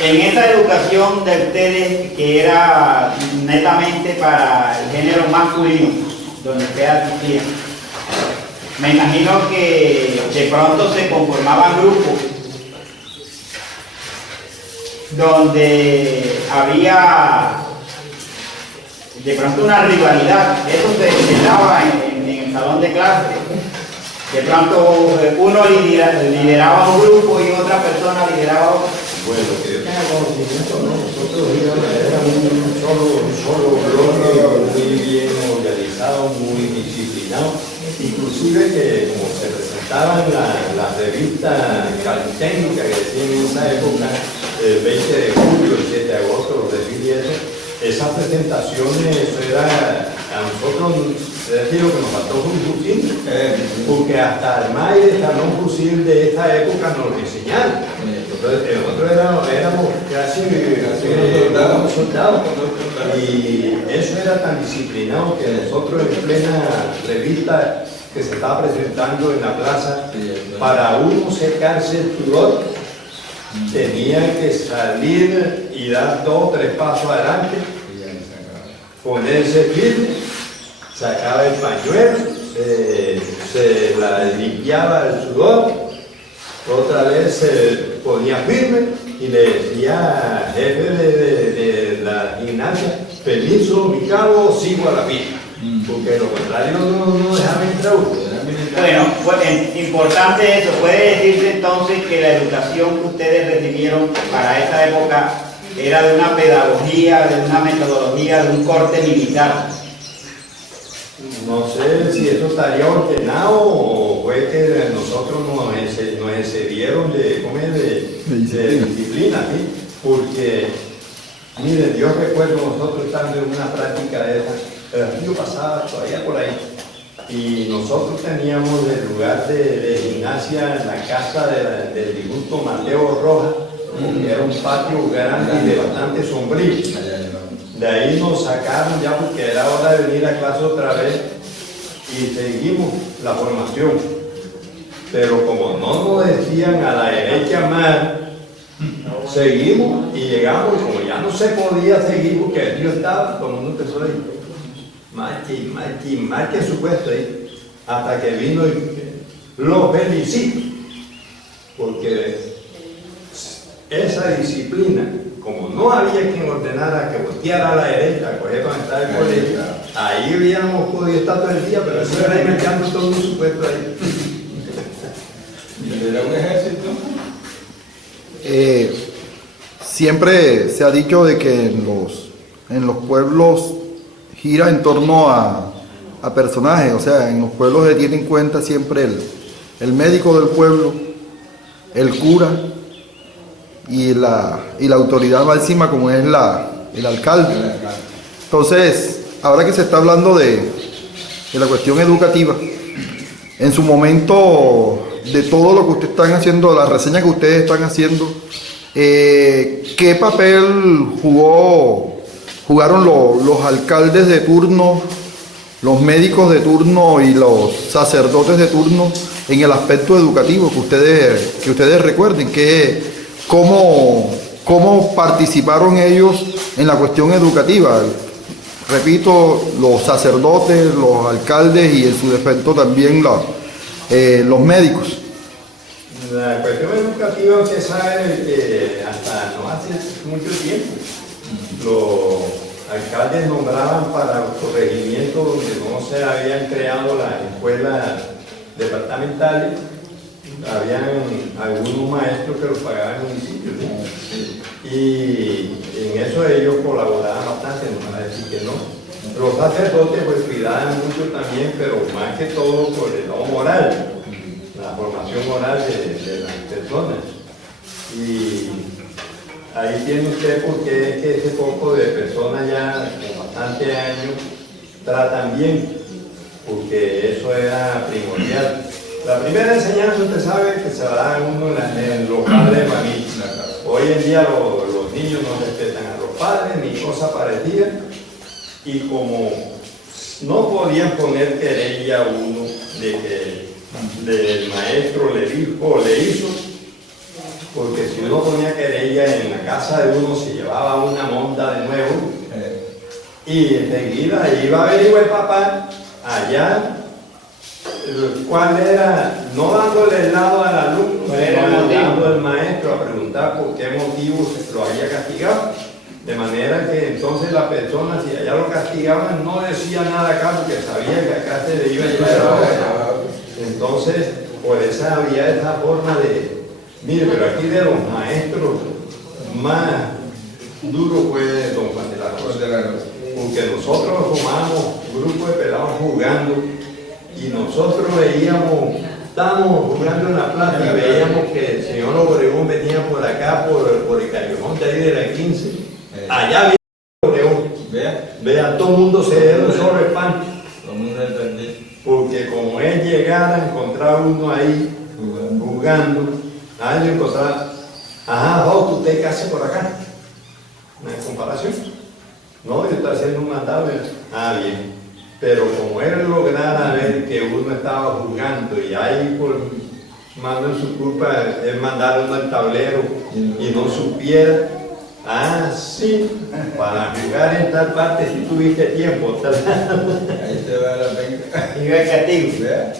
En esa educación de ustedes, que era netamente para el género masculino, donde ustedes asistían, me imagino que de pronto se conformaban grupos donde había de pronto una rivalidad. Eso se daba en el salón de clase. De pronto uno lideraba un grupo y otra persona lideraba otro. Bueno, que yo tenga conocimiento, ¿no? Nosotros éramos un solo bloque muy bien organizado, muy disciplinado. Inclusive que como se presentaban las revistas calitécnicas que decían en esa época, el 20 de julio, el 7 de agosto, los desfiles, esas presentaciones, eso era a nosotros, es decir, lo que nos faltó fue un fusil, porque hasta el maíz, el salón fusil de esta época nos lo enseñaron. Entonces, nosotros éramos casi soldados, y eso era tan disciplinado que nosotros en plena revista que se estaba presentando en la plaza, para uno secarse el sudor, tenía que salir y dar 2 o 3 pasos adelante, ponerse firme, sacaba el pañuelo, se la limpiaba el sudor, otra vez se ponía firme y le decía al jefe de la gimnasia, permiso, mi cabo, sigo a la pista, porque de lo contrario no dejaba entrar uno. Bueno, pues, importante eso. Puede decirse entonces que la educación que ustedes recibieron para esa época era de una pedagogía, de una metodología, de un corte militar. No sé si eso estaría ordenado o fue que nosotros nos excedieron de disciplina, ¿sí? Porque, miren, yo recuerdo nosotros estando en una práctica de esa, el año pasado, todavía por ahí, y nosotros teníamos el lugar de gimnasia en la casa del difunto Mateo Rojas, que era un patio grande y de bastante sombrío. De ahí nos sacaron ya porque era hora de venir a clase otra vez y seguimos la formación. Pero como no nos decían a la derecha más, seguimos y llegamos, y como ya no se podía seguir porque el río estaba, todo el mundo empezó a ir. Marque su puesto ahí, hasta que vino y lo felicito, porque esa disciplina, como no había quien ordenara que volteara a la derecha, a coger para entrar al colegio, ahí habíamos podido estar todo el día, pero eso era inventando todo un supuesto ahí. ¿Era un ejército? Siempre se ha dicho de que en los pueblos gira en torno a personajes, o sea, en los pueblos se tiene en cuenta siempre el médico del pueblo, el cura y la autoridad máxima como es el alcalde. Entonces, ahora que se está hablando de la cuestión educativa, en su momento de todo lo que ustedes están haciendo, la reseña que ustedes están haciendo, ¿qué papel jugaron los alcaldes de turno, los médicos de turno y los sacerdotes de turno en el aspecto educativo que ustedes recuerden? ¿Cómo participaron ellos en la cuestión educativa? Repito, los sacerdotes, los alcaldes y en su defecto también los médicos. La cuestión educativa, usted sabe que hasta no hace mucho tiempo los alcaldes nombraban para los corregimientos donde no se habían creado las escuelas departamentales, habían algunos maestros que los pagaban el municipio, ¿sí? Y en eso ellos colaboraban bastante, no van a decir que no. Los sacerdotes pues cuidaban mucho también, pero más que todo por el lado moral, la formación moral de las personas. Y ahí tiene usted por qué es que ese poco de personas ya con bastantes años tratan bien, porque eso era primordial. La primera enseñanza, usted sabe, que se da uno en los padres de familia. Hoy en día los niños no respetan a los padres ni cosa parecida, y como no podían poner querella a uno de que el maestro le dijo o le hizo, porque si uno ponía querella en la casa de uno se llevaba una monda de nuevo, y enseguida iba a averiguar el papá allá cuál era, no dándole el lado al alumno, sino dando al maestro a preguntar por qué motivo se lo había castigado. De manera que entonces la persona, si allá lo castigaban, no decía nada acá porque sabía que acá se le iba a llevar. Entonces, por esa había esa forma de, mire, pero aquí de los maestros más duro fue don Juan de la Rosa. Porque nosotros formamos un grupo de pelados jugando y nosotros veíamos, estábamos jugando en la plaza y veíamos que el señor Obregón venía por acá, por el callejón de ahí de la 15. Allá viene Obregón. Vea, todo el mundo se dio un solo espanto. Todo el mundo entendió. Porque como él llegara a encontrar uno ahí jugando, a él le encontraba, ajá, Joto, ¿usted qué hace por acá? Una comparación. No, yo estoy haciendo un mandado. Ah, bien. Pero como él lograra ver que uno estaba jugando y ahí por mano en su culpa, él mandaron al tablero y no supiera, ah, sí, para jugar en tal parte si tuviste tiempo. Ahí te va la venga. Y el castigo. ¿Vea?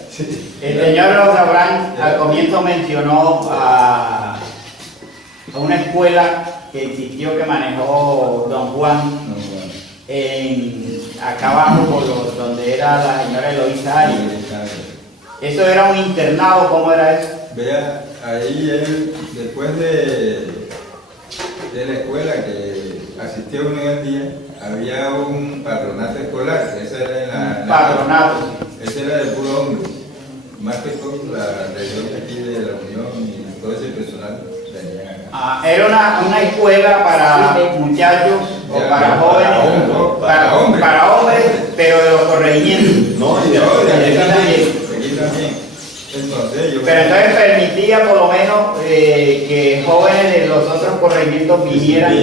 El señor Rosabrán al comienzo mencionó a una escuela que existió, que manejó don Juan, No, bueno. acá abajo, donde era la señora Eloísa Arias. ¿Eso era un internado? ¿Cómo era eso? Vea, ahí él, después de la escuela que asistía uno en el día, había un patronato escolar. Ese era en Patronato. Ese era de puro hombre. Más que todo la región de aquí de la Unión y todo ese personal venían acá. Ah, era una escuela para muchachos o Ya, para jóvenes, para hombres. para hombres, pero de los corregimientos. No, y Y de aquí aquí también. Aquí también. Entonces, yo Pero entonces permitía por lo menos que jóvenes de los otros corregimientos vinieran. la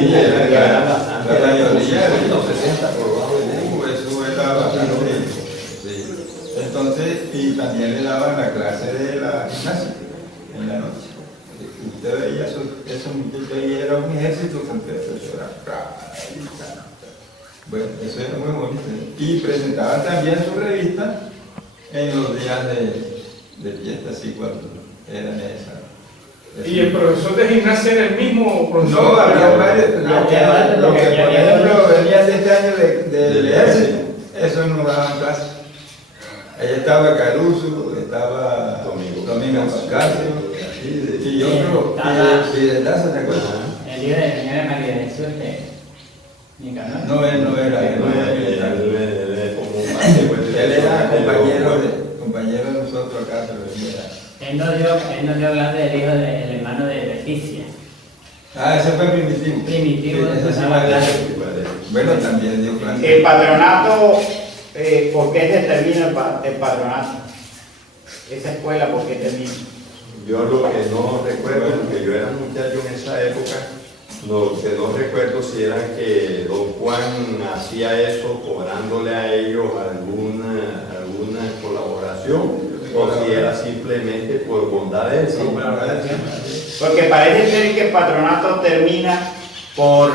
mayoría de los 60 por abajo. eso era bastante. Sí. Entonces, y también le daban la clase de la gimnasia en la noche. Usted veía esos muchachos ahí, era un ejército completo, eso era. Bueno, eso era muy bonito. Y presentaban también su revista en los días de fiesta, así cuando era necesario. ¿Y el profesor de gimnasia era el mismo profesor? No, había varios. Lo que, por ejemplo, venía de este año del ejército, eso nos daban clases. Ahí estaba Caruso, estaba Domingo Pascasio, y otro, y de Taza, ¿te acuerdas? El día de la señora María Jesús de Nicanor. No, él no era, él no era militar. Él era compañero de nosotros acá, pero él era Él no dio clase del hijo del hermano de Leticia. Ah, ese fue Primitivo. Primitivo, Sí, ese sí daba fue clase. Bueno, también dio clase. El patronato, ¿por qué se termina el patronato? Esa escuela, ¿por qué termina? Yo lo que no recuerdo, porque yo era muchacho en esa época, lo que no recuerdo si era que don Juan hacía eso cobrándole a ellos alguna colaboración, o si era simplemente por bondad de él. Porque parece ser que el patronato termina por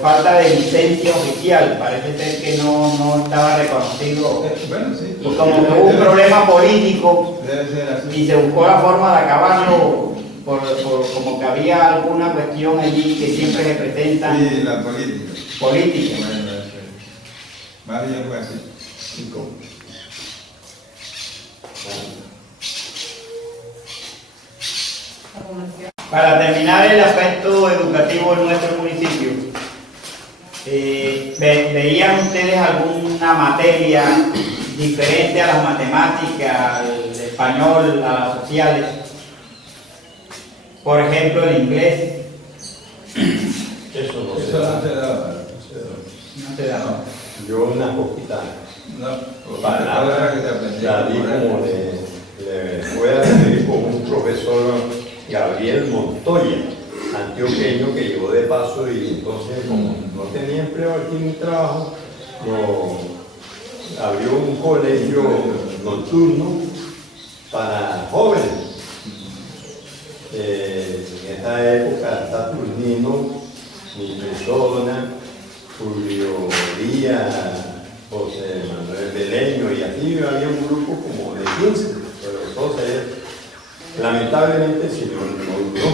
falta de licencia oficial. Parece ser que no estaba reconocido. Bueno, sí. Y como que hubo un problema político Debe ser así. y se buscó la forma de acabarlo por como que había alguna cuestión allí que siempre se presenta Sí, la política. política. Bueno, eso es. Más bien fue así. Para terminar el aspecto educativo en nuestro municipio, ¿veían ustedes alguna materia diferente a las matemáticas, al español, a las sociales? Por ejemplo, el inglés. Eso no se Eso no da. se daba. No se daba. Yo una poquita No, palabra que se aprendía. la di como le fue a decir con un profesor Gabriel Montoya, antioqueño, que llegó de paso y entonces como no tenía empleo aquí en mi trabajo, abrió un colegio nocturno para jóvenes. En esta época Saturnino, Persona, Julio Díaz, José Manuel Beleño, y así había un grupo como de 15, pero entonces lamentablemente el señor no duró.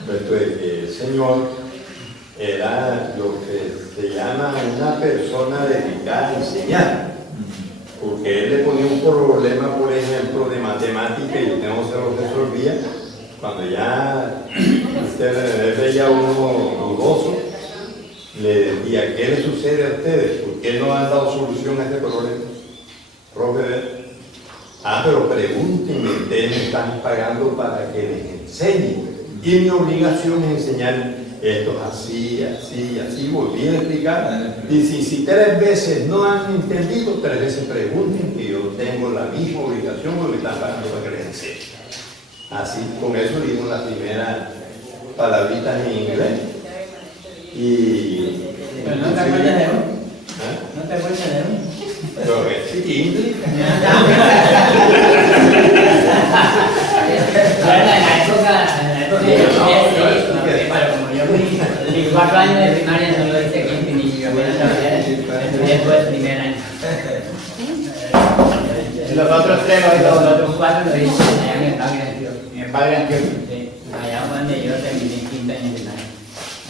Entonces el señor era lo que se llama una persona dedicada a enseñar, porque él le ponía un problema, por ejemplo, de matemática y usted no se lo resolvía. Cuando ya usted veía a uno dudoso, le decía: ¿qué le sucede a ustedes? ¿Por qué no han dado solución a este problema? Profe, pero pregúntenme, ustedes me están pagando para que les enseñe. Y mi obligación es enseñar esto así, volví a explicar. Y si 3 veces no han entendido, 3 veces pregunten, que yo tengo la misma obligación porque me están pagando para que les enseñe. Así, con eso dimos las primeras palabritas en inglés. Y Pero no te acuerdas de uno. ¿Ah? No te acuerdas de uno. Pero que sí, inglés. Bueno, en la época de pero como yo fui 4 años de primaria, solo hice 15 niños, yo apenas estudié todo el primer año. Los otros 3 Los los otros 4 lo hice allá en el Padre Antioquia. en el Padre Antioquia. Sí, allá fue donde yo terminé el 5º año de primaria.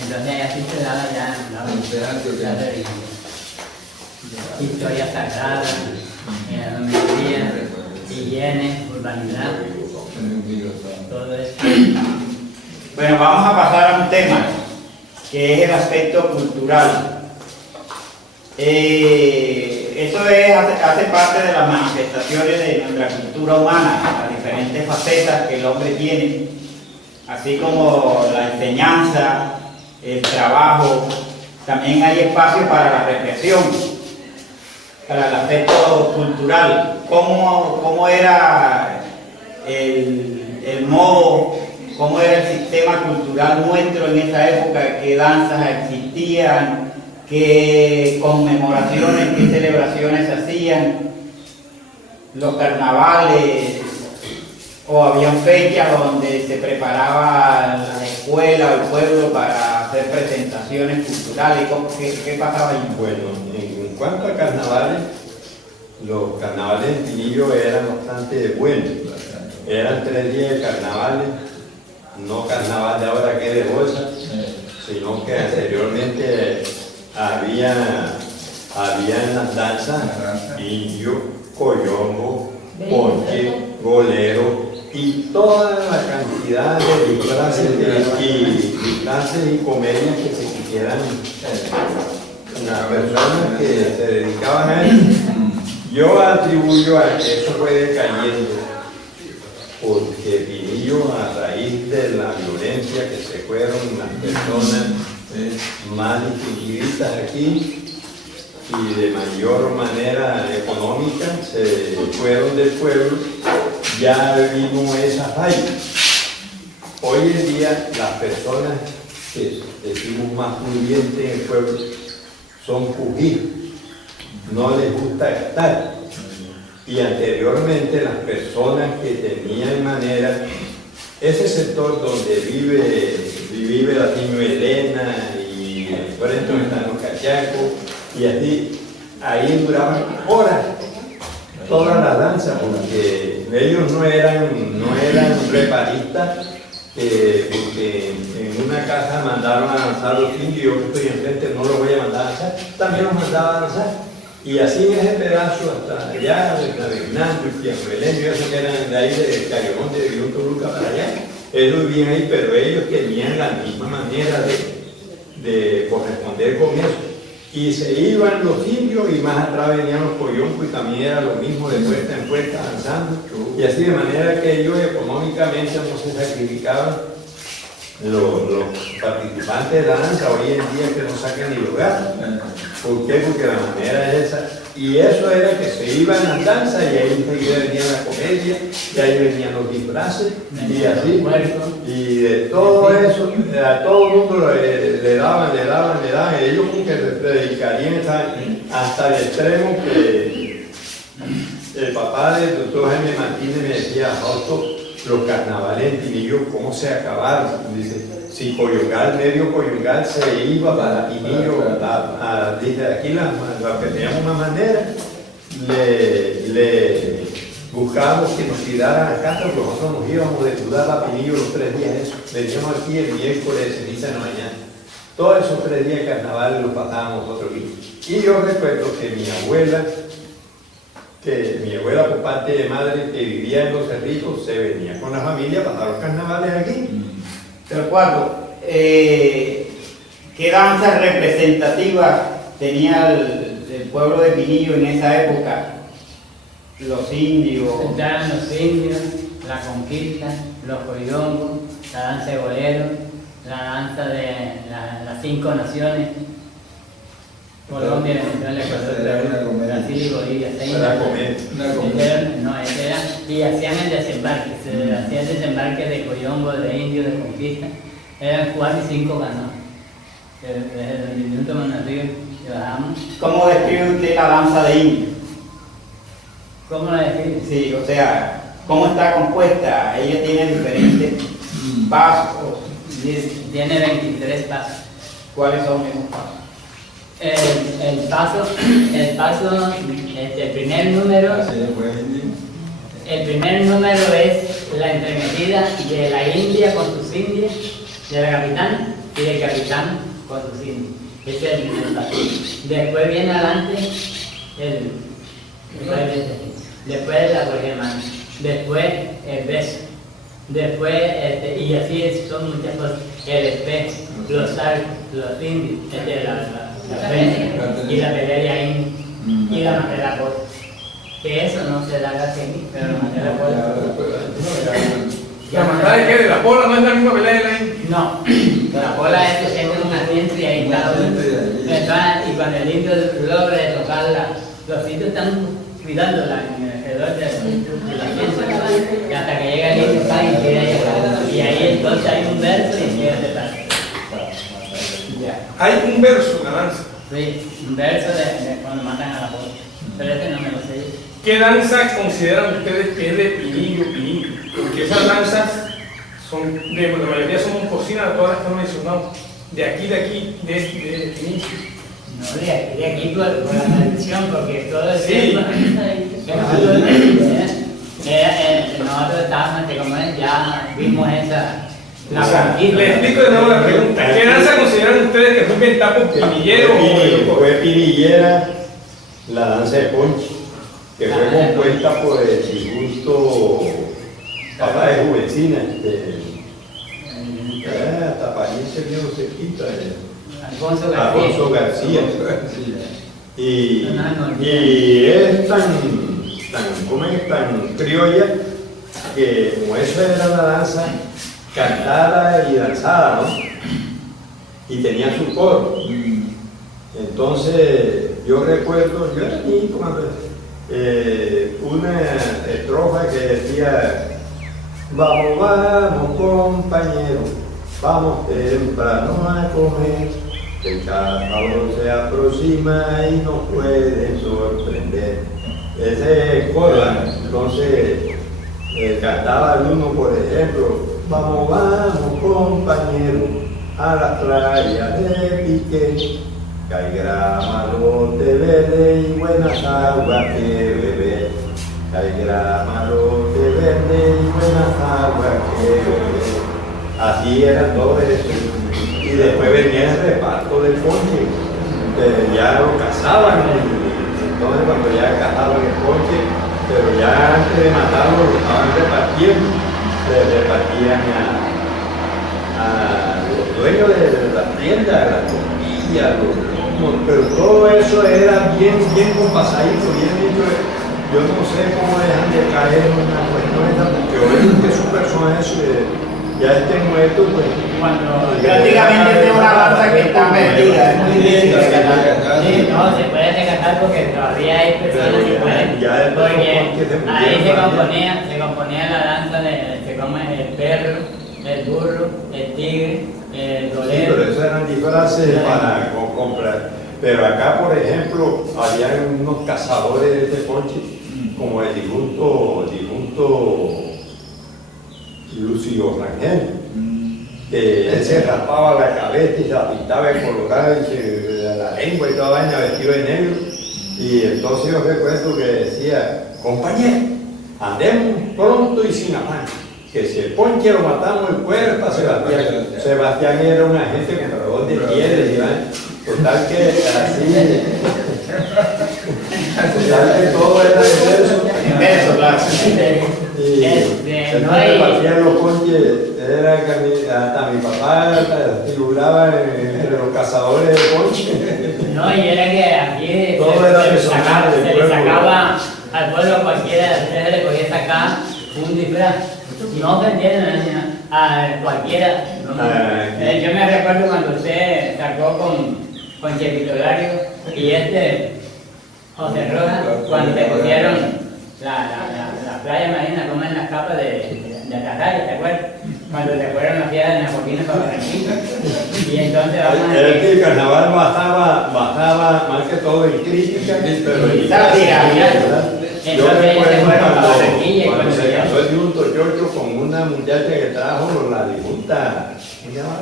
Entonces allá sí se daba ya la religión. Historia sagrada, geometría, higiene, urbanidad, todo eso. Bueno, vamos a pasar a un tema que es el aspecto cultural. Eso hace parte de las manifestaciones de nuestra cultura humana, las diferentes facetas que el hombre tiene, así como la enseñanza, el trabajo. También hay espacio para la reflexión, para el aspecto cultural. ¿Cómo era el modo, cómo era el sistema cultural nuestro en esa época? ¿Qué danzas existían? ¿Qué conmemoraciones, qué celebraciones se hacían? Los carnavales, o habían fechas donde se preparaba la escuela o el pueblo para hacer presentaciones culturales. ¿Qué pasaba allí? Bueno, en cuanto a carnavales, los carnavales en Pinillo eran bastante buenos. Eran 3 días de carnavales, no carnaval de ahora que de bolsa, sino que anteriormente había las danzas, indio, coyombo, ponche, golero y toda la cantidad de disfraces y comedias que se quisieran. Las personas que se dedicaban a eso, yo atribuyo a que eso fue decayendo porque Pinillo, a raíz de la violencia que se fueron las personas más distinguidas aquí y de mayor manera económica, se fueron del pueblo, ya vimos esa falla. Hoy en día las personas que decimos más pudientes en el pueblo son pujidos, no les gusta gastar. Y anteriormente las personas que tenían manera, ese sector donde vive la Niño Elena y por ejemplo están los cachacos y así, ahí duraban horas todas las danzas, porque ellos no eran reparistas, porque en una casa mandaron a danzar los indios, yo que estoy enfrente no los voy a mandar a danzar, también los mandaba a danzar. Y así en ese pedazo hasta allá, de Cabernato y Piamuelén, y eso que eran de ahí de Cayón, de Río Toluca para allá, ellos vivían ahí, pero ellos tenían la misma manera de corresponder con eso. Y se iban los indios y más atrás venían los coyoncos y también era lo mismo de puerta en puerta danzando. Y así de manera que ellos económicamente no se sacrificaban los participantes de la danza hoy en día que no sacan ni lugar. ¿Por qué? Porque la manera es esa. Y eso era que se iban a la danza y ahí enseguida venía la comedia, y ahí venían los disfraces, y así. Y de todo eso, a todo el mundo le daban, y ellos como que predicarían hasta el extremo que el papá del doctor Jaime Martínez me decía, Fausto, los carnavales en Pinillo, ¿cómo se acabaron? Dice, si Coyungal, medio Coyungal se iba para Pinillo, dice, aquí la que teníamos una manera, le buscábamos que nos tiraran a casa, porque nosotros nos íbamos de Tudar a Pinillo los 3 días, eso. Veníamos aquí el miércoles de ceniza en la mañana. Todos esos 3 días de carnaval los pasábamos nosotros aquí. Y yo recuerdo que mi abuela por parte de madre que vivía en Los Cerritos, se venía con la familia a pasar los carnavales aquí. Pero Cuarto, ¿qué danza representativa tenía el pueblo de Pinillo en esa época? Los indios. Estaban los indios, la conquista, los coyongos, la danza de bolero, la danza de las 5 naciones. Colombia, Venezuela, Ecuador, Brasil y Bolivia. Y hacían el desembarque, se hacía el desembarque de coyongo, de indio, de conquista. Eran 4 y 5 canoas. Desde el Instituto Manatí bajamos. ¿Cómo describe usted la danza de indio? ¿Cómo la describe? Sí, o sea, ¿cómo está compuesta? Ella tiene diferentes pasos. Tiene 23 pasos. ¿Cuáles son esos pasos? El paso, el primer número es la entremetida de la India con sus indios, de la capitana y del capitán con sus indios. Ese es el primer paso. Después viene adelante después la corgemana, después el beso, después, y así son muchas cosas, el espejo, los arcos, los indios, la pena y la pelea y la manera por. Que eso no se da casi aquí, pero la manera por. ¿La mandada de qué? ¿De la pola no es la misma pelea de la India? No, la pola es que tiene un asiento y ahí está uno. Y cuando el indio logra tocarla, los indios están cuidándola en el alrededor de la pieza, y hasta que llega el indio cae y queda llegar. Y ahí entonces hay un verso y queda de tal. Hay un verso en la danza. Sí, un verso de cuando matan a la pola. Pero este no me lo sé. ¿Qué danza consideran ustedes que es de Pinillo? Porque esas danzas son, la mayoría son cocinas, todas las que han mencionado. De aquí, de Pinillo. No, de aquí por la tradición, porque todo el Sí. tiempo nosotros estábamos, como es, ya vimos esa. O sea, le explico de nuevo la pregunta. ¿Qué danza consideran ustedes que fue inventada por Pinillero? Fue pinillera la danza de Ponche, que fue compuesta por el disgusto papá de Juvencina, hasta pariente mío cerquita, Alfonso García. Y es tan criolla que como eso era una danza cantada y danzada, ¿no? Y tenía su coro. Entonces, yo recuerdo, yo era niño cuando una estrofa que decía: vamos, vamos compañeros, vamos temprano a comer, que el cazador se aproxima y nos puede sorprender. Ese coro, entonces cantaba el uno, por ejemplo: vamos, vamos compañeros, a las playas de Piqué, que hay grama, lote verde y buenas aguas que beber. Que hay grama, lote verde y buenas aguas que beber. Así era todo eso. Y después venía el reparto del ponche, que ya lo cazaban. Entonces cuando ya cazaban el ponche, pero ya antes de matarlo lo estaban repartiendo. Le repartían a los dueños de las tiendas, las tortillas, pero todo eso era bien compasadito, bien hecho. Yo no sé cómo dejan de caer una cuestión esa, porque hoy que su personaje ya esté muerto, pues Cuando prácticamente es una danza que está perdida, es muy difícil rescatar. Sí, no, se puede rescatar porque todavía hay personas que pueden. Porque ahí se componía la danza se come el perro, el burro, el tigre, el sí, golero. pero esas eran disfraces para comprar. Pero acá, por ejemplo, había unos cazadores de ponche, como el difunto Lucio Rangel, que él se raspaba la cabeza y se la pintaba de colorada y la lengua y toda vaina, vestido de negro. Y entonces yo recuerdo que decía: compañero, andemos pronto y sin afán, que si el ponche lo matamos, el cuerpo a Sebastián. Sebastián era un agente comprador de pieles, ¿sí? Total que así, total que todo era En verso, claro. y entonces partían los ponches, era que hasta mi papá figuraba entre los cazadores de ponche. No, y era que aquí Todo era personal del se le pueblo. sacaba al pueblo cualquiera, se le podía sacar un disfraz. No ofendieron a cualquiera. No, yo me recuerdo cuando usted sacó con Chepito Lario y José Rojas, cuando te pusieron la playa marina, como en las capas de Atarraya, ¿te acuerdas? Cuando te fueron las piedras de Napoquina para Barranquilla. Y entonces vamos a Es que el carnaval bajaba más que todo en crítica, pero en Sátira, Yo entonces ellos se recuerdo fueron para cuando Barranquilla y cuando se llegaron. casó el difunto Chocho con una muchacha que trajo la difunta, ¿cómo se llama?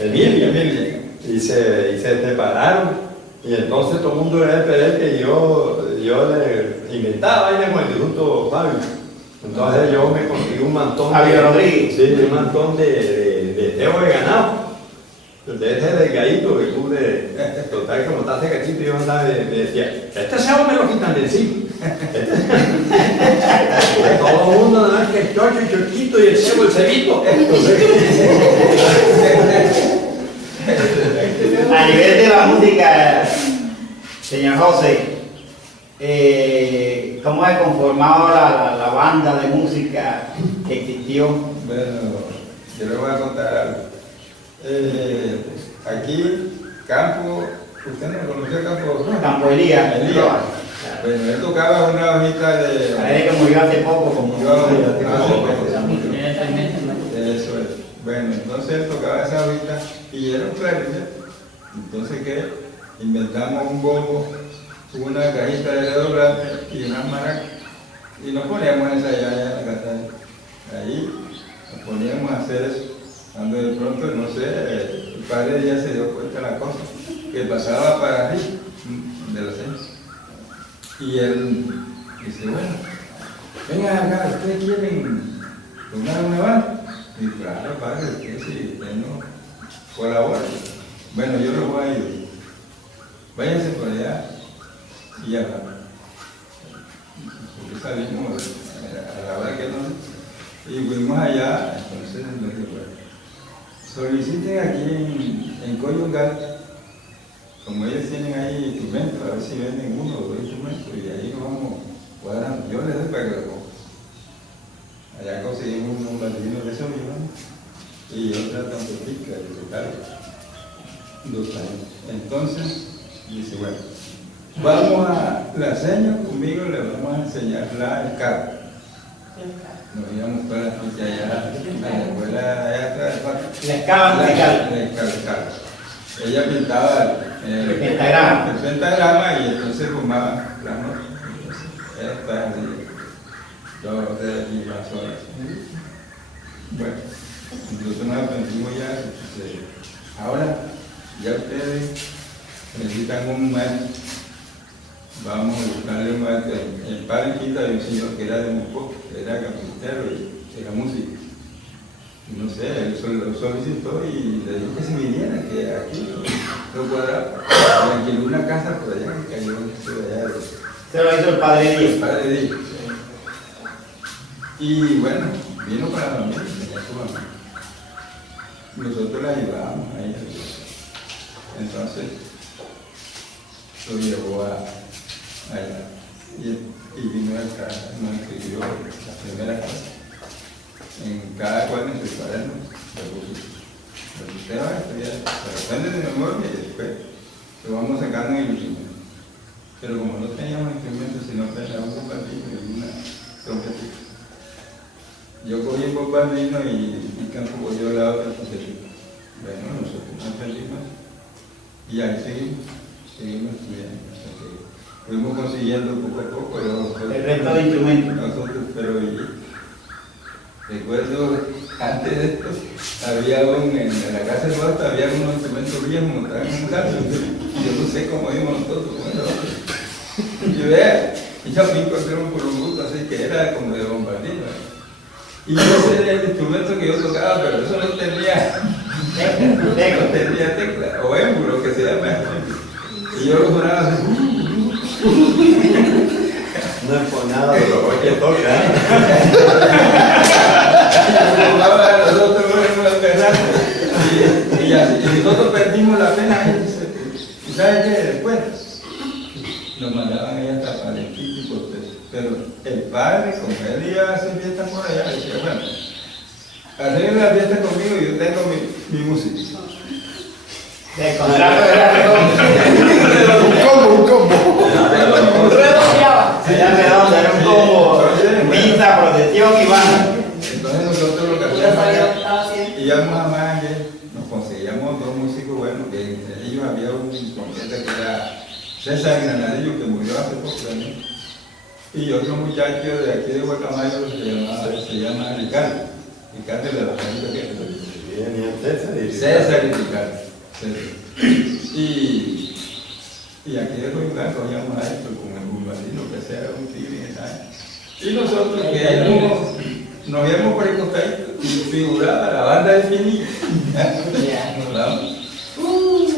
Emilia. Y se separaron. Y entonces todo el mundo era de pedir que yo le inventaba vaina con el difunto Fabio. Entonces yo me conseguí un mantón Fabio Rodríguez. Sí, un mantón de teo de ganado. De ese delgadito que tú total como está ese cachito, yo andaba me decía: este cebo me lo quitan de encima. Todo el mundo nada más que el chocho, el chochito y el cebo, el cebito. A nivel de la música, señor José, ¿cómo ha conformado la banda de música que existió? Bueno, yo le voy a contar algo. Aquí, Campo, ¿usted no conoció Campo? Campo Elías. Bueno, él tocaba una hojita de... Parece que murió hace poco, como Eso es. Bueno, entonces él tocaba esa hojita y era un clarinete. Entonces, ¿qué? Inventamos un bombo, una cajita de redoblante y unas maracas. Y nos poníamos a ensayar allá en la casa. Ahí nos poníamos a hacer eso. Cuando de pronto, no sé, el padre ya se dio cuenta de la cosa, que pasaba para arriba de la cena. Y él dice: bueno, vengan acá, ¿ustedes quieren tomar una banda? Y claro, padre, usted si usted no colabora. Bueno, yo los voy a ayudar. Váyanse por allá y ya va. Porque salimos a la hora que no. Y fuimos allá, entonces nos dijo: soliciten aquí en Coyungal, como ellos tienen ahí instrumentos, a ver si venden uno o dos instrumentos, y ahí nos vamos cuadrando. Yo les doy para que lo pongan. allá conseguimos un bombardino de esos mismos y otra tampotica de tal, 2 años. Entonces, dice, bueno, vamos a, la señora conmigo le vamos a enseñar el carro. Nos íbamos todas las noches allá a la escuela allá atrás. La escala musical. El carro. Ella pintaba el pentagrama y entonces fumaba las notas. Esta es 2, 3 y más horas. Bueno, nosotros nos aprendimos ya. Ahora, ya ustedes necesitan un maestro. Vamos a buscarle un maestro. El padre en Quinta de un señor que era de Moscú, era carpintero y era músico. No sé, él lo solicitó y le dijo que se viniera, que aquí lo cuadraba. Y alquiló una casa por allá, que cayó en esto de allá. Se lo hizo el padre Díaz. El padre Díaz. Y bueno, vino para la familia, tenía su mamá. Nosotros la ayudábamos a ella. Entonces, lo llevó allá. Y vino acá, nos escribió la primera clase. En cada cual en sus cuadernos, usted va a estudiar, se aprende de memoria y después lo vamos sacando en el instrumento. Pero como no teníamos instrumentos, sino teníamos un bombardino y una trompetita. Yo cogí el bombardino y Campo cogió la otra trompetita. Bueno, nosotros aprendimos y ahí seguimos estudiando. Fuimos consiguiendo poco a poco el resto de instrumentos. Nosotros, pero recuerdo, antes de esto, había en la casa de Basta había unos instrumentos viejos montados en un carro. Yo no sé cómo íbamos nosotros. Y yo me encontré un columbuto así que era como de bombardino. Y ese era el instrumento que yo tocaba, pero eso no tenía tecla, o émbulo que se llama. Y yo lo sonaba así. No es por nada, pero hoy que toca. Y nosotros perdimos la pena. ¿Y sabes qué? Después nos mandaban ahí hasta Palestino y Cortés. Pero el padre, como él iba a hacer fiestas por allá, decía, bueno, hacer una fiesta conmigo y yo tengo mi música. De contrato era Un combo. Era redondo, era un combo. Pizza, protección y banda. Entonces nosotros lo que hacíamos era, íbamos a Manje, nos conseguíamos 2 músicos buenos, que entre ellos había un trompeta que era César Granadillo, que murió hace poco años, y otro muchacho de aquí de Guacamayo se llama Ricardo de la familia que César y Ricardo. Y aquí de Coyucán cogíamos a esto con el bombardino, que sea un tigre, ¿sabes? Y nosotros que nos íbamos por el costadito y figuraba la banda de Pinillo.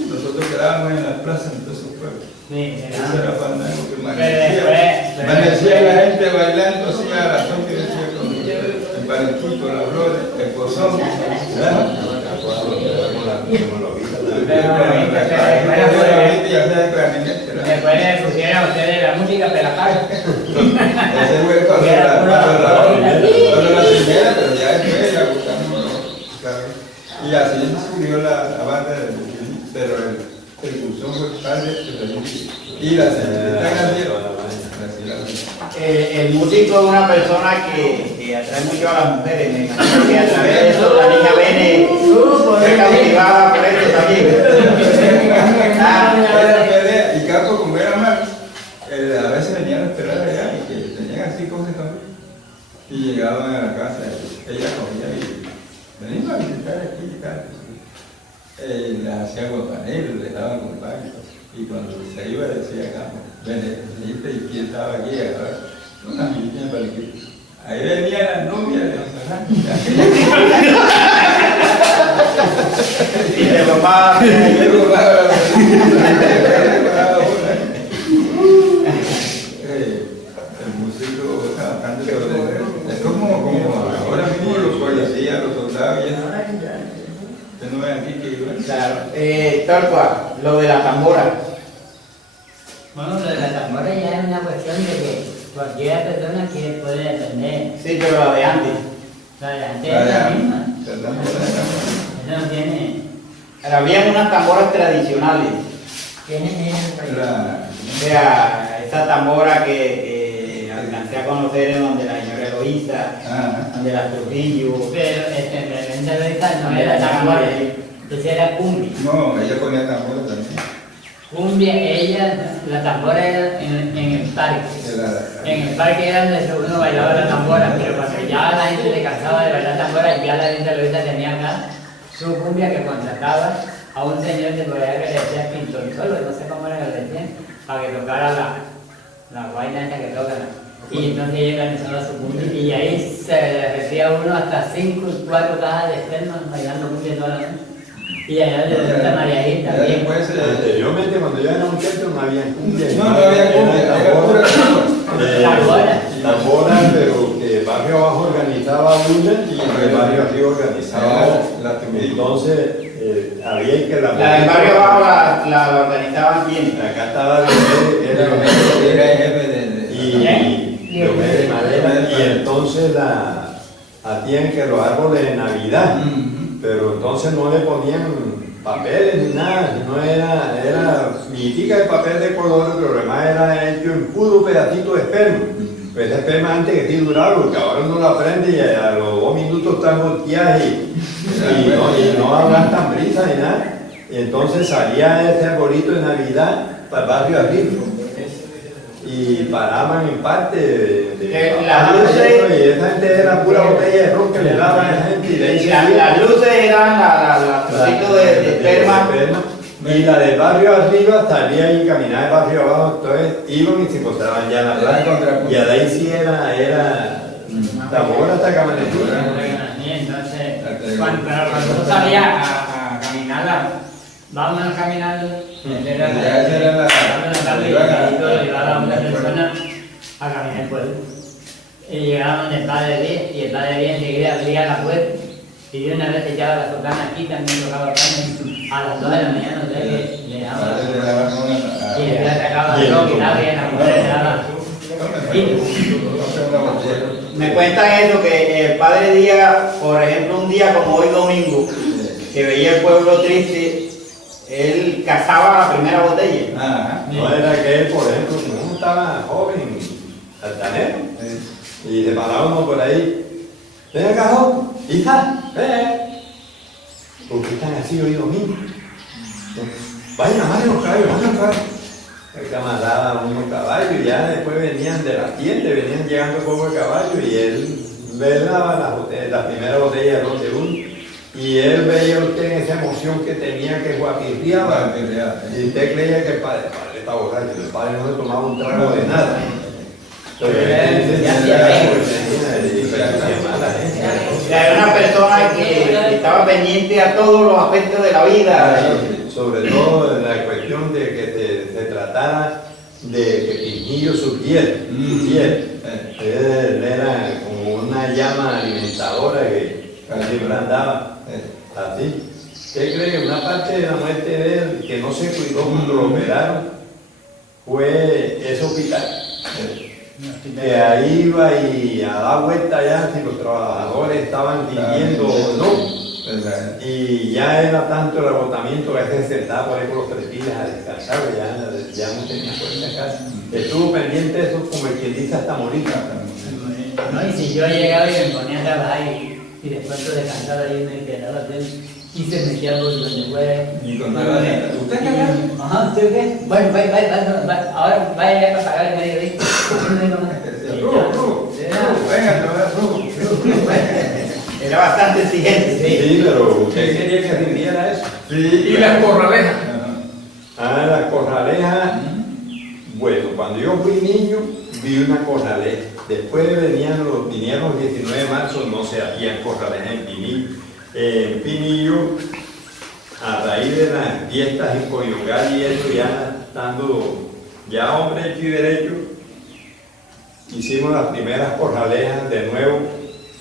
Nosotros quedábamos en las plazas en todos esos pueblos. Esa era la banda que amanecía la gente bailando así a las 8 y decía con el palenquito, la flores, el pozón. Después le pusieron a ustedes la música pelacada. Ese fue cuando la primera, pero ya después ya gustamos. Y así surgió la banda de Buquín, pero el curso fue padre y la señorita Graciela. El músico es una persona que atrae mucho a las mujeres. Me imagino que a través de eso la niña Bene fue cautivada por eso también. Y Capo, como era mal, a veces venían a esperar allá y que tenían así cosas también. Y llegaban a la casa, ella cogía y venimos a visitar aquí y tal. Les hacía guapanero, les daban compañía. Y cuando se iba decía Capo, veniste y quién estaba aquí, una niña para que ahí venía la novia de los Y de papá. El músico está bastante sobre. Es como ahora mismo los policías, los soldados y eso. Usted no ve aquí que iban. Claro. Tal cual, lo de la tambora. Bueno, lo de la tambora ya es una cuestión de que cualquier persona que puede aprender. Sí, pero la de antes. La delantera es la misma. La tambora es la misma. Eso no tiene. Habían unas tamboras tradicionales. Tiene La- O sea, esa tambora que alcancé a conocer en donde la señora Eloísa, Ajá. donde la Trujillo. Pero en la venta no era tambora, entonces era cumbia. No, ella ponía tambora también. Cumbia, ella, la tambora era en el parque. En el parque era donde uno bailaba la tambora, pero cuando ya la gente se cansaba de bailar tambora, ya la gente lo tenía acá su cumbia que contrataba a un señor de por allá que le decía pintor solo, no sé cómo era que le decían, para que tocara la vaina esa que tocan. Y entonces ella organizaba su cumbia y ahí se recibía uno hasta 4 cajas de espermas bailando cumbia toda la noche. Y allá de Santa María Gil Ya también. después, Anteriormente, cuando yo era muchacho, no había cumbia. no había cumbia, era pura tambora. Tambora, pero que el barrio abajo organizaba una y el barrio arriba organizaba otra. La tumbilla. Entonces, había que La del barrio abajo la organizaban bien. Acá estaba Diomedes, Era el jefe de... y Diomedes Madera, y entonces hacían que los árboles de Navidad, pero entonces no le ponían papeles ni nada, sino era mitica de papel de color, pero además era hecho en puro pedacito de esperma. Pues ese esperma antes que sí duraba, porque ahora uno lo aprende y a los 2 minutos están volteadas y no hablan tan brisa ni nada. Y entonces salía ese arbolito de Navidad para el barrio arriba. Y paraban en parte Las luces- y esa gente era pura botella de ron que le daban a la gente y de ahí Las luces eran la trocito de esperma. y la del barrio arriba salía y caminaba el barrio abajo, entonces iban y se encontraban ya en la Era playa. contrapunto. Y a ahí sí era tambor hasta que amanecía. Entonces, cuando yo salía a caminar, vámonos caminando, Ya esa era la- llevaba a una persona a caminar el pueblo. Y llegábamos del padre Díaz, y el padre Díaz enseguida abría la puerta, y de una vez echaba la sotana aquí, también tocaba carne, a las 2 de la mañana, no sé qué, le daba. Ahora le daban una- Y el día sacaba el rock y la mujer le daba. Una botella. Me cuentan eso, que el padre Díaz, por ejemplo, un día como hoy domingo, que veía el pueblo triste, él cazaba la primera botella. Ajá. No era que él, por ejemplo, como uno estaba joven, altanero, y se paraba uno por ahí, ven acá, joven, hija, ven. ¿Por qué están así hoy domingo? Vayan a amarren los caballos, vayan los caballos. El camarada unos caballos y ya después venían de la tienda, venían llegando poco de caballo y él velaba la primera botella de ron de uno. Y él veía usted en esa emoción que tenía que guapirriaba. Y usted creía que el padre estaba borracho, el padre no le tomaba un trago de nada. Era una persona que estaba pendiente a todos los aspectos de la vida. Sobre todo en la cuestión de que se tratara de que Pinillo surgiera. Él era como una llama alimentadora que siempre andaba así. ¿Usted cree que una parte de la muerte de él que no se cuidó cuando lo operaron fue ese hospital? Que ahí iba y a dar vuelta ya si los trabajadores estaban viviendo o no. Y ya era tanto el agotamiento que a veces se sentaba por ahí por los perfiles a descansar, ya no tenía fuerza en casa. Estuvo pendiente de eso como el que dice hasta morir. No, y si yo llegaba y me ponía a trabajar y después de descansar ahí me quedaba y se metía por donde fuera. Y contaba, ¿usted qué hace? Ajá, ¿usted qué? Bueno, vaya, ahora vaya ya para pagar el mediodía. Venga, te voy a dar rubo. Era bastante exigente. Sí, pero usted quería que rindiera eso. Y las corralejas. Ah, la corraleja. Bueno, cuando yo fui niño, vi una corraleja. Después vinieron los 19 de marzo, no se hacían corralejas en Pinillo. En Pinillo, a raíz de las fiestas en Coyungal y eso, ya estando ya hombre hecho y derecho, hicimos las primeras corralejas de nuevo,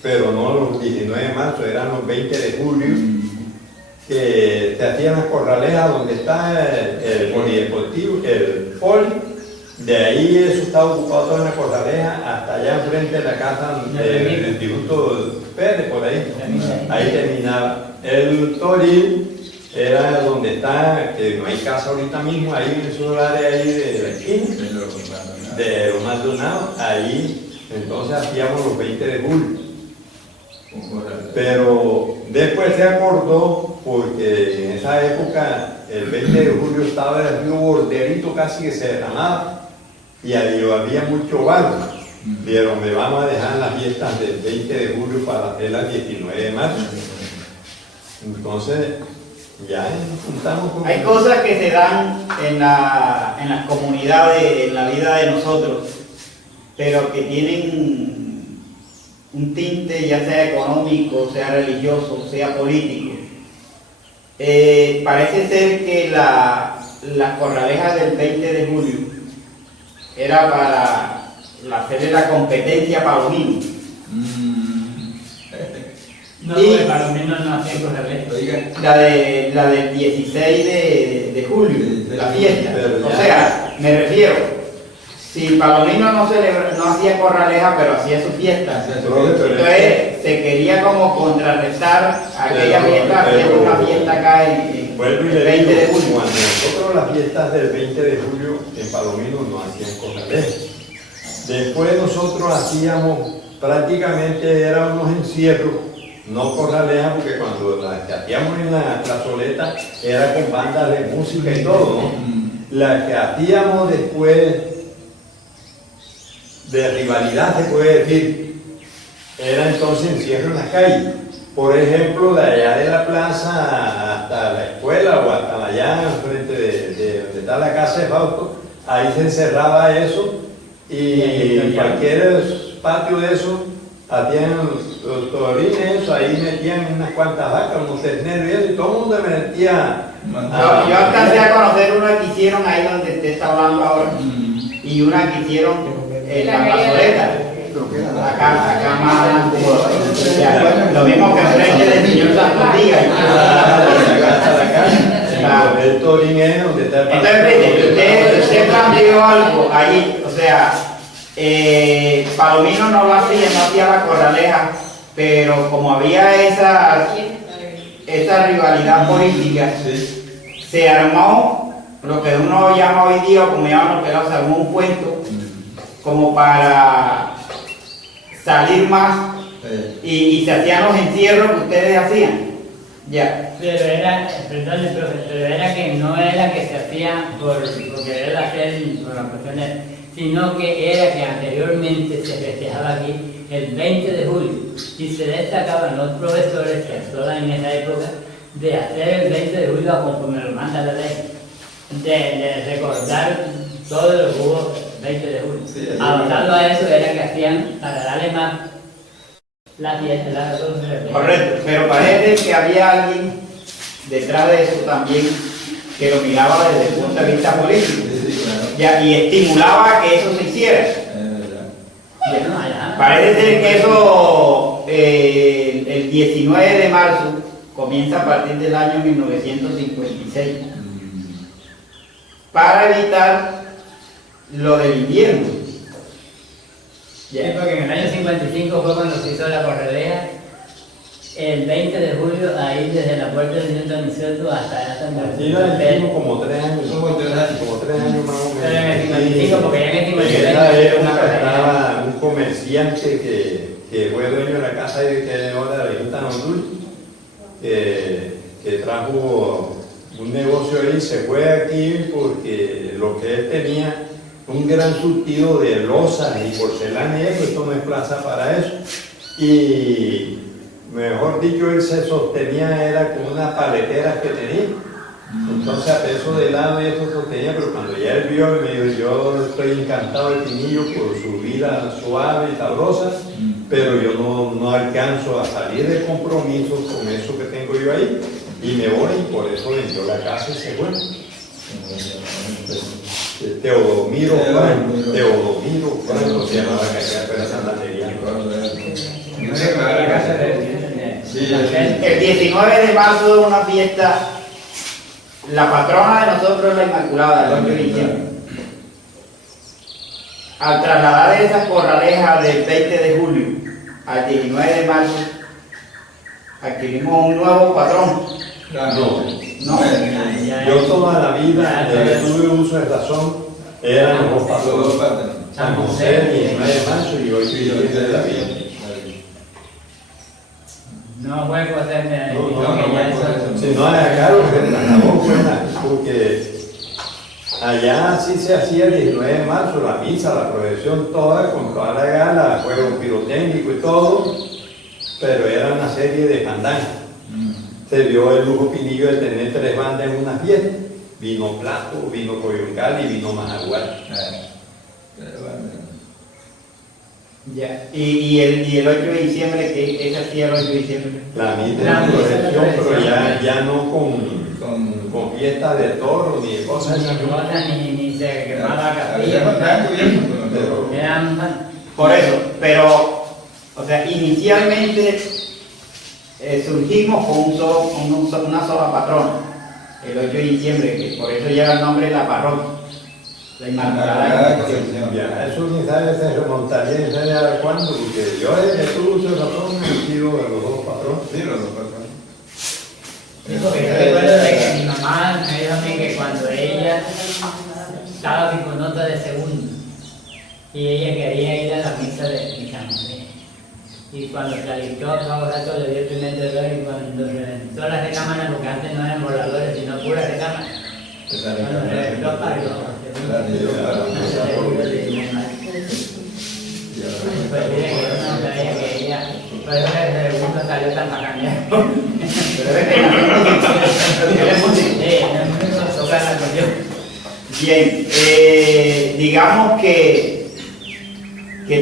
pero no los 19 de marzo, eran los 20 de julio, que se hacían las corralejas donde está el polideportivo, el poli. De ahí eso estaba ocupado toda la corraleja hasta allá enfrente de la casa del Instituto Pérez, por ahí. Ahí terminaba. El Toril era donde está, que no hay casa ahorita mismo, ahí en su área ahí de la esquina, de los Maldonados, ahí entonces hacíamos los 20 de julio. Pero después se acordó, porque en esa época el 20 de julio estaba el río Borderito casi que se derramaba y ahí había mucho barro. Pero me vamos a dejar las fiestas del 20 de julio para hacer las 19 de marzo. Entonces, ya nos juntamos con... Hay cosas que se dan en las comunidades, en la vida de nosotros, pero que tienen un tinte, ya sea económico, sea religioso, sea político. Parece ser que las corralejas del 20 de julio era para hacerle la competencia a Palomino. No, Y- porque para lo menos no hacían corralejas. La del 16 de julio, la fiesta. Pero O ya- sea, me refiero, si Palomino no hacía corraleja, pero hacía su fiesta, entonces se quería como contrarrestar aquella Pero- fiesta, haciendo pero- una fiesta acá en Vuelvo y el le 20 de digo, julio. cuando nosotros las fiestas del 20 de julio en Palomino no hacían corralejas. Después nosotros hacíamos, prácticamente eran unos encierros, no corralejas, porque cuando las que hacíamos en la plazoleta era con bandas de música y todo, ¿no? Las que hacíamos después de rivalidad, se puede decir, era entonces encierro en la calle. Por ejemplo, de allá de la plaza hasta la escuela o hasta allá frente de donde está la casa de Fausto, ahí se encerraba eso y cualquier patio de eso hacían los torines, eso, ahí metían unas cuantas vacas, unos terneros y eso, y todo el mundo metía. Yo alcancé a conocer una que hicieron ahí donde usted está hablando ahora, y una que hicieron en la plazoleta. Acá más adelante. Ya, lo mismo que enfrente del señor Santos Díaz. El torín es donde está el Entonces, fíjate, usted planteó algo ahí, o sea, Palomino no hacía la corraleja, pero como había esa rivalidad política, se armó lo que uno llama hoy día, o como llaman los pelados, se armó un cuento como para salir más y se hacían los encierros que ustedes hacían. Ya. Pero era, perdón, profe, pero era que no era que se hacía por querer hacer por las cuestiones, sino que era que anteriormente se festejaba aquí el 20 de julio y se destacaban los profesores que estaban en esa época de hacer el 20 de julio conforme lo manda la ley, de recordar todo lo que hubo el 20 de julio. Sí, ahí- Adaptando a eso era que hacían para darle más la fiesta, la Correcto, pero parece que había alguien detrás de eso también que lo miraba desde el punto de vista político ya, y estimulaba que eso se hiciera. Parece ser que eso, el 19 de marzo, comienza a partir del año 1956, para evitar lo del invierno. Sí, porque en el año 55 fue cuando se hizo la corraleja, el 20 de julio, ahí desde la puerta del Señor Aniceto hasta Sí, la hicimos como 3 años. Como 3 años. Como 3 años más o menos. Pero en el 55, porque ya en el 55 En esa era época una cosa estaba un comerciante que fue dueño de la casa de que de la Junta Nondul, que trajo un negocio ahí, se fue aquí porque lo que él tenía, un gran surtido de losas y porcelana y eso, esto no es plaza para eso. Y mejor dicho, él se sostenía, era como unas paleteras que tenía. Entonces a peso de lado y eso sostenía, pero cuando ya él vio, me dijo, yo estoy encantado de Pinillo por su vida suave y sabrosa, pero yo no alcanzo a salir de compromiso con eso que tengo yo ahí, y me voy, y por eso vendió la casa y se fue. Teodomiro Franco se llamaba acá, pero esa batería. El 19 de marzo es una fiesta, la patrona de nosotros es la Inmaculada, el 8 de diciembre. Al trasladar esas corralejas del 20 de julio al 19 de marzo, adquirimos un nuevo patrón. No. No. Yo toda la vida, desde que tuve uso de razón, eran los patrones. San José, 19 de marzo y hoy viviendo de la vida. No juego a hacerme No, que no, ya eso- Si no, acá lo que trasladó fue porque allá sí se hacía el 19 de marzo, la misa, la procesión toda, con toda la gala, fuego pirotécnico y todo, pero era una serie de fandangas. Se dio el lujo Pinillo de tener 3 bandas en una fiesta. Vino Plato, vino Coyuncal y vino Majagual. Ya. Y el 8 de diciembre, ¿qué se hacía el 8 de diciembre? La misma procesión, pero ya no con fiesta de toro ni de cosas así. Ni boda, ni se quemaba castillo. Pero Eran Por eso, pero, o sea, inicialmente surgimos con una sola patrona, el 8 de diciembre, que por eso lleva el nombre de la parroquia, la Inmaculada Concepción. ya, eso quizás se remontaría, no sé a cuándo, porque yo desde que tuve uso de razón me he sido de los dos patrones. Sí, los dos patrones. Sí, porque yo recuerdo de que mi mamá me dijo a mí que cuando ella estaba con nota de segundo y ella quería ir a la misa de San José. Y cuando se alistó, todo rato le dio el primer dolor y cuando reventó la recámara, porque antes no eran voladores, sino puras recámaras. Cuando reventó parió. Pues mire que yo no sabía que ella, por eso que el segundo salió tan bacaneado. Bien, digamos que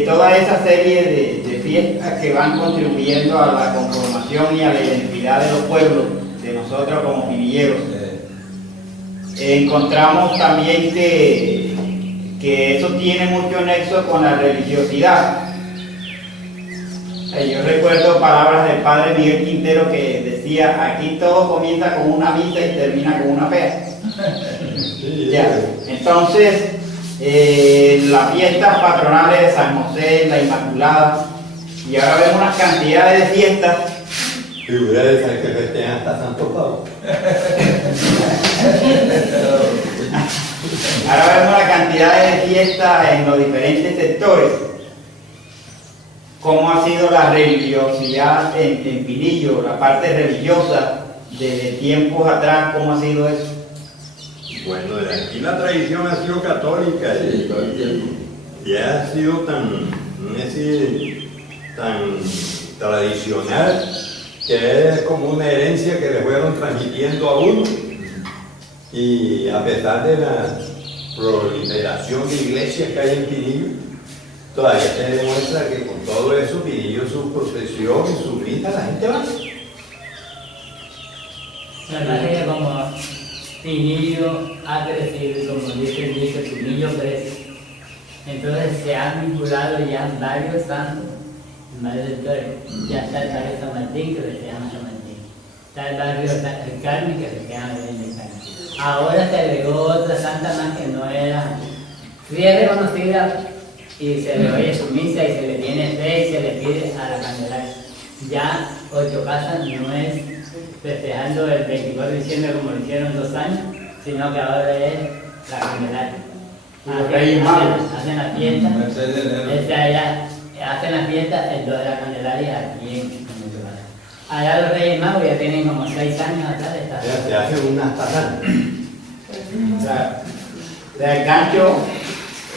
toda esa serie de fiestas que van contribuyendo a la conformación y a la identidad de los pueblos, de nosotros como pinilleros, encontramos también que eso tiene mucho nexo con la religiosidad. Yo recuerdo palabras del padre Miguel Quintero que decía, aquí todo comienza con una misa y termina con una pea. Ya. Entonces, las fiestas patronales de San José, la Inmaculada, y ahora vemos unas cantidades de fiestas. Figura de San que festejan hasta Santo Pablo. Ahora vemos la cantidad de fiestas en los diferentes sectores. Cómo ha sido la religiosidad en Pinillo, la parte religiosa desde tiempos atrás, cómo ha sido eso. Bueno, de aquí la tradición ha sido católica y ha sido tan tradicional que es como una herencia que le fueron transmitiendo a uno. Y a pesar de la proliferación de iglesias que hay en Pinillo, todavía se demuestra que con todo eso, Pinillo, su procesión y su misa, la gente va. La verdad es que como Pinillo ha crecido, y como dice el dicho, Pinillo crece. Entonces se han vinculado ya varios santos, varios sectores. Ya está el barrio San Martín, que se llama San Martín. Está el barrio El Carmen, que se llama Belén del Carmen. Ahora se agregó otra santa más que no era, sí es reconocida y se le oye su misa y se le tiene fe y se le pide a la Candelaria. Ya Ocho Casas no es festejando el 24 de diciembre como lo hicieron 2 años, sino que ahora es la Candelaria. Hacen la fiesta, hacen la fiesta el 2 de la Candelaria aquí en Ocho Casas. Allá los Reyes Magos ya tienen como 6 años atrás de esta Se hacen unas tazanas. El gancho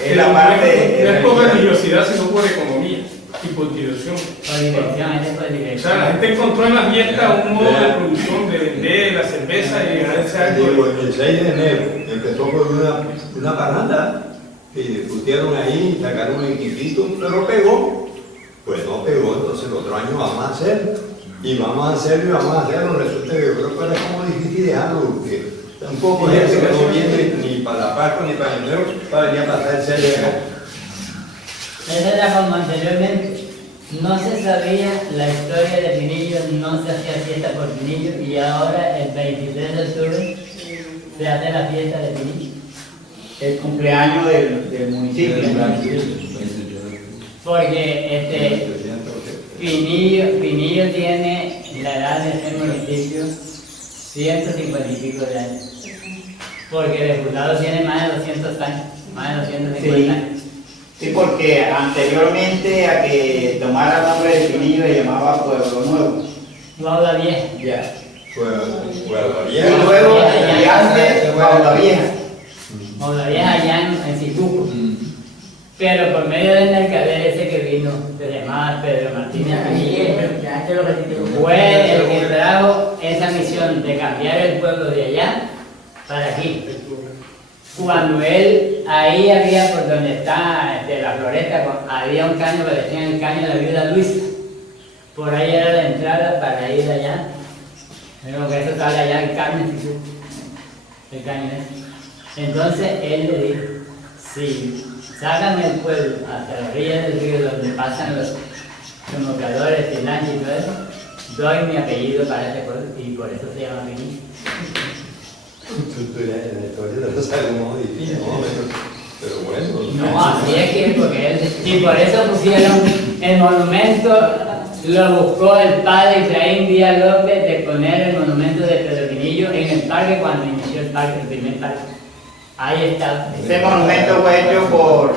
es Pero la parte no es por religiosa. religiosidad, sino por economía y por diversión. por dirección, es por O dirección. sea, la gente encontró en la fiesta un modo de producción, de vender la cerveza y de ganarse algo. Digo, el 6 de enero empezó por una parranda que discutieron ahí, sacaron un equipito, pero pegó. Pues no pegó, entonces el otro año vamos a hacer. Y vamos a hacerlo y vamos a hacerlo. Resulta que yo creo que era como difícil dejarlo, porque tampoco es que no viene ni para la Pascua ni para el Nuevo, para venir a pasar el 6 de enero. Esa era como anteriormente. No se sabía la historia de Pinillo, no se hacía fiesta por Pinillo y ahora el 23 de octubre se hace la fiesta de Pinillo. El cumpleaños del municipio. Porque Pinillo tiene la edad de este municipio 150 y pico de años. Porque el fundador tiene más de 200 años, más de 250 Sí. años. Sí, porque anteriormente a que tomara el nombre de Pinillo le llamaba Pueblo Nuevo. Guauda Vieja. Ya. Puebla Y Vieja. luego, y antes, Guauda Vieja. Guauda Vieja allá en Situco. Pero por medio del mercader ese que vino, se llamaba Pedro Martínez Pinillo, fue el que trajo esa misión de cambiar el pueblo de allá para aquí. Cuando él, ahí había por donde está la floresta, había un caño que decían el caño de la viuda Luisa. Por ahí era la entrada para ir allá. Pero que eso sale allá el caño, el caño ese. Entonces él le dijo, si sacan el pueblo hasta la orilla del río donde pasan los mocadores, el lancha y todo eso, doy mi apellido para ese pueblo y por eso se llama Pinillo. Tú la historia de los alumnos difíciles, ¿no? Pero bueno. No, así es que porque él, y por eso pusieron el monumento, lo buscó el padre Efraín Díaz López de poner el monumento de Pedro Pinillo en el parque cuando inició el parque, el primer parque. Ahí está. Ese monumento fue hecho por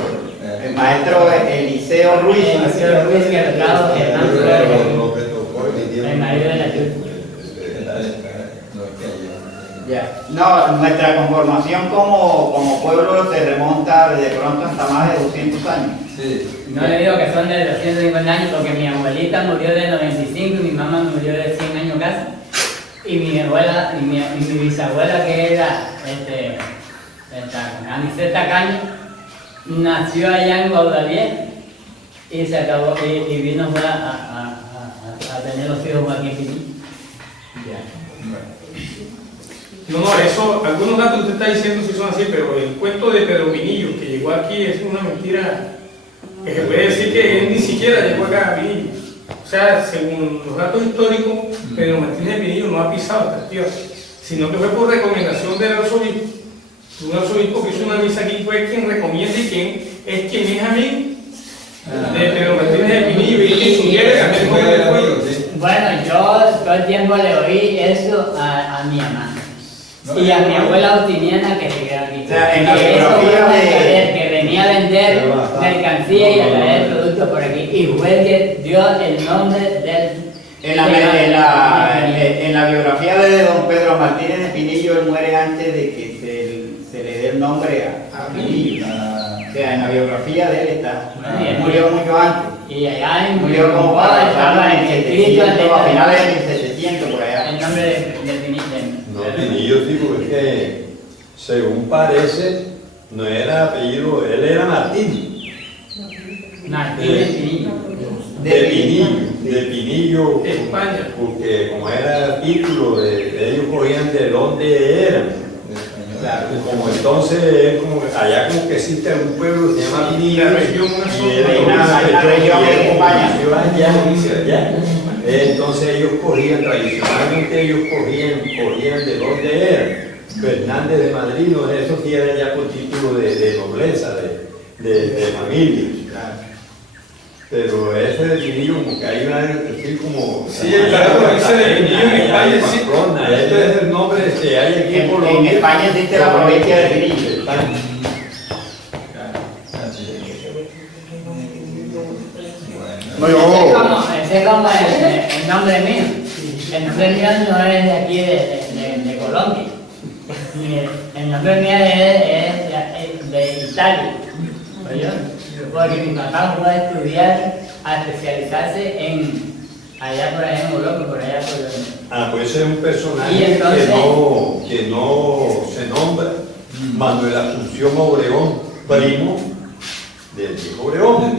el maestro Eliseo Ruiz. Eliseo Ruiz, que lo trajo Germán Flores, el marido de la Chuta. Ya. No, nuestra conformación como pueblo se remonta de pronto hasta más de 200 años. Sí. No le digo que son de 250 años porque mi abuelita murió de 95 y mi mamá murió de 100 años casi. Y mi abuela y mi bisabuela, que era Aniceta Caño, nació allá en Guadalajara y se acabó y vino a tener los hijos aquí en Pinillo. No, eso, algunos datos que usted está diciendo sí son así, pero el cuento de Pedro Pinillo, que llegó aquí, es una mentira que se puede decir que él ni siquiera llegó acá a Pinillo. O sea, según los datos históricos, Pedro Martínez de Pinillo no ha pisado esta tierra, sino que fue por recomendación del arzobispo. Un arzobispo que hizo una misa aquí fue quien recomienda y quien es amigo de Pedro Martínez de Pinillo y quien sugiere cambiar el nombre del pueblo. Bueno, yo todo el tiempo le oí eso a mi mamá. Y a mi abuela Austiniana que se quedó aquí. O sea, en la Que eso biografía fue un de- mercader que venía a vender mercancía y a traer productos por aquí. Y fue el que dio el nombre del... En la biografía de don Pedro Martínez de Pinillo, él muere antes de que se le dé el nombre a Pinillo. O sea, en la biografía de él está. Él murió mucho antes. Y allá en Murió como para estaba en el espíritu a finales de 1700 por allá. el nombre de Pinillo. No, Pinillo, sí, porque según parece, no era apellido, él era Martín. Martínez Pinillo. De Pinillo, España. porque como era título de ellos cogían de dónde eran. Claro. Como entonces, es como, allá como que existe un pueblo que se llama Pinillo. La región, una y zona, él una región en España. allá. Entonces ellos cogían, tradicionalmente ellos cogían de dónde eran. Fernández de Madrid, no, eso sí era ya por título de nobleza, de familia. Pero ese de Pinillo, como que hay una, así como... Sí, claro, ese de Pinillo en España, sí. Pamplona, ese es el nombre que hay aquí en En Colombia. España existe la provincia de Pinillo. No, Ese es como el nombre mío. El nombre mío no es de aquí de Colombia. El nombre mío es de Italia. ¿Oyó? Porque mi papá fue a estudiar, a especializarse allá por allá en Europa, por allá por donde. Ah, pues ese es un personaje Y entonces- que no se nombra. Manuel Asunción Obregón, primo del viejo Obregón.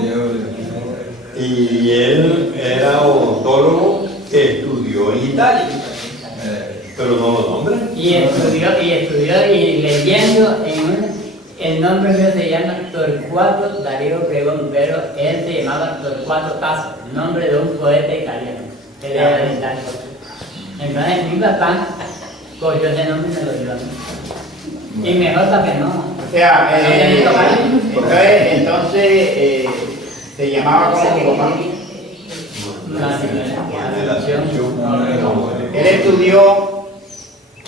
Y él era odontólogo que estudió en Italia, pero no lo nombra. Y estudió y leyendo el nombre mío se llama Torcuato Darío Obregón, pero él se llamaba Torcuato Tasso, nombre de un poeta italiano. Él era de Italia. Entonces mi papá cogió ese nombre y me lo dio a mí. Y mejor para que no. O sea, entonces se llamaba como tu papá. Juan de la Asunción, Él estudió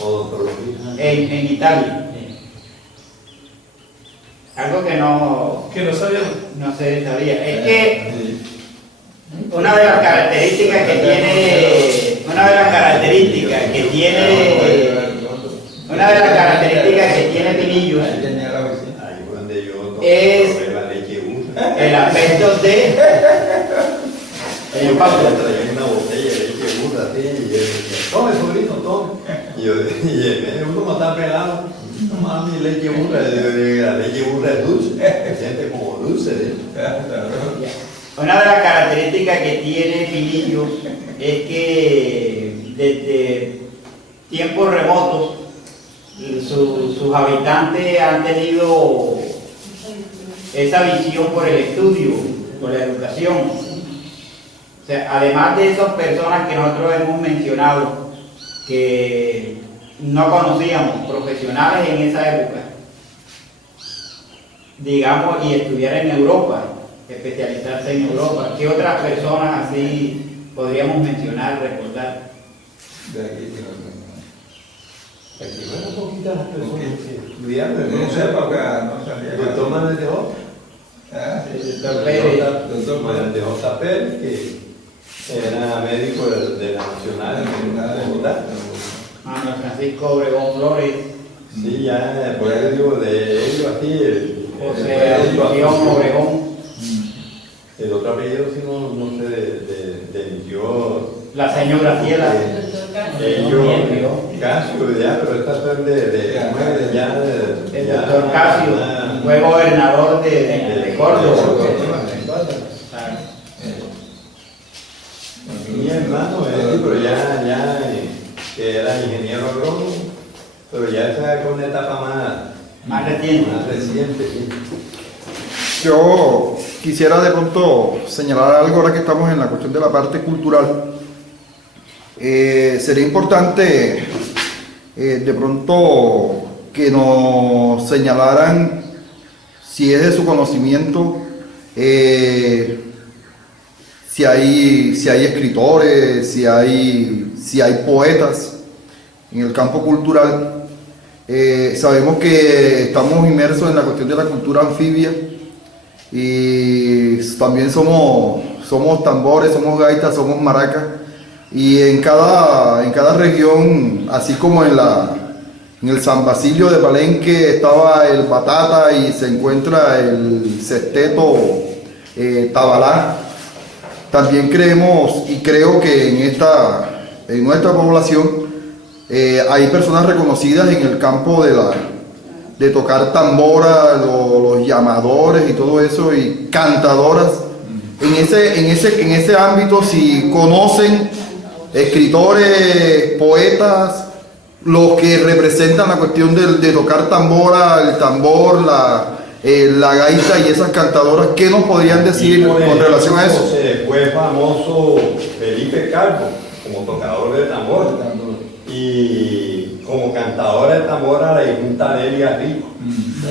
odontología. en Italia. Algo que no se sabía. Es que una de las características que tiene, Pinillos Ahí fue donde yo Es- tomé la leche burra. el aspecto de Yo traía una botella de leche burra así, y él decía, tome sobrino, tome. Y yo, uno me está pelado, no mami, leche burra. La leche burra es dulce, se siente como dulce. una de las características que tiene Pinillos es que desde tiempos remotos sus habitantes han tenido esa visión por el estudio, por la educación. O sea, además de esas personas que nosotros hemos mencionado, que no conocíamos, profesionales en esa época, digamos, y estudiar en Europa, especializarse en Europa, ¿qué otras personas así podríamos mencionar, recordar? De aquí que no Aquí fueron poquitas las personas que estudiaron En en esa época no salía. El doctor Manuel de J. Ah, Doctor Pérez. Doctor Manuel de J. Pérez, que era médico de la Nacional en Bogotá. Manuel Francisco Obregón Flores, Sí, ya, por ahí digo, de ellos aquí, José Asunción Obregón, el otro apellido, si no sé, yo, la señora Graciela, ellos, Casio, ya, pero estas son el doctor Casio, fue gobernador de Córdoba. Mi hermano, pero ya, que era ingeniero agrónomo, pero ya esa es una etapa Más reciente. más reciente. Sí. Yo quisiera de pronto señalar algo ahora que estamos en la cuestión de la parte cultural. Sería importante de pronto que nos señalaran, si es de su conocimiento, si hay escritores, si hay poetas en el campo cultural. Sabemos que estamos inmersos en la cuestión de la cultura anfibia y también somos tambores, somos gaitas, somos maracas, y en cada región, así como en el San Basilio de Palenque estaba el batata y se encuentra el sexteto tabalá, también creemos y creo que en nuestra población hay personas reconocidas en el campo de tocar tambora, los llamadores y todo eso, y cantadoras. En ese ámbito, si conocen escritores, poetas, los que representan la cuestión de tocar tambora, el tambor, la gaita y esas cantadoras, ¿qué nos podrían decir con relación a eso? Fue famoso Felipe Calvo como tocador de tambor y como cantadora de tambor a la difunta Delia Rico,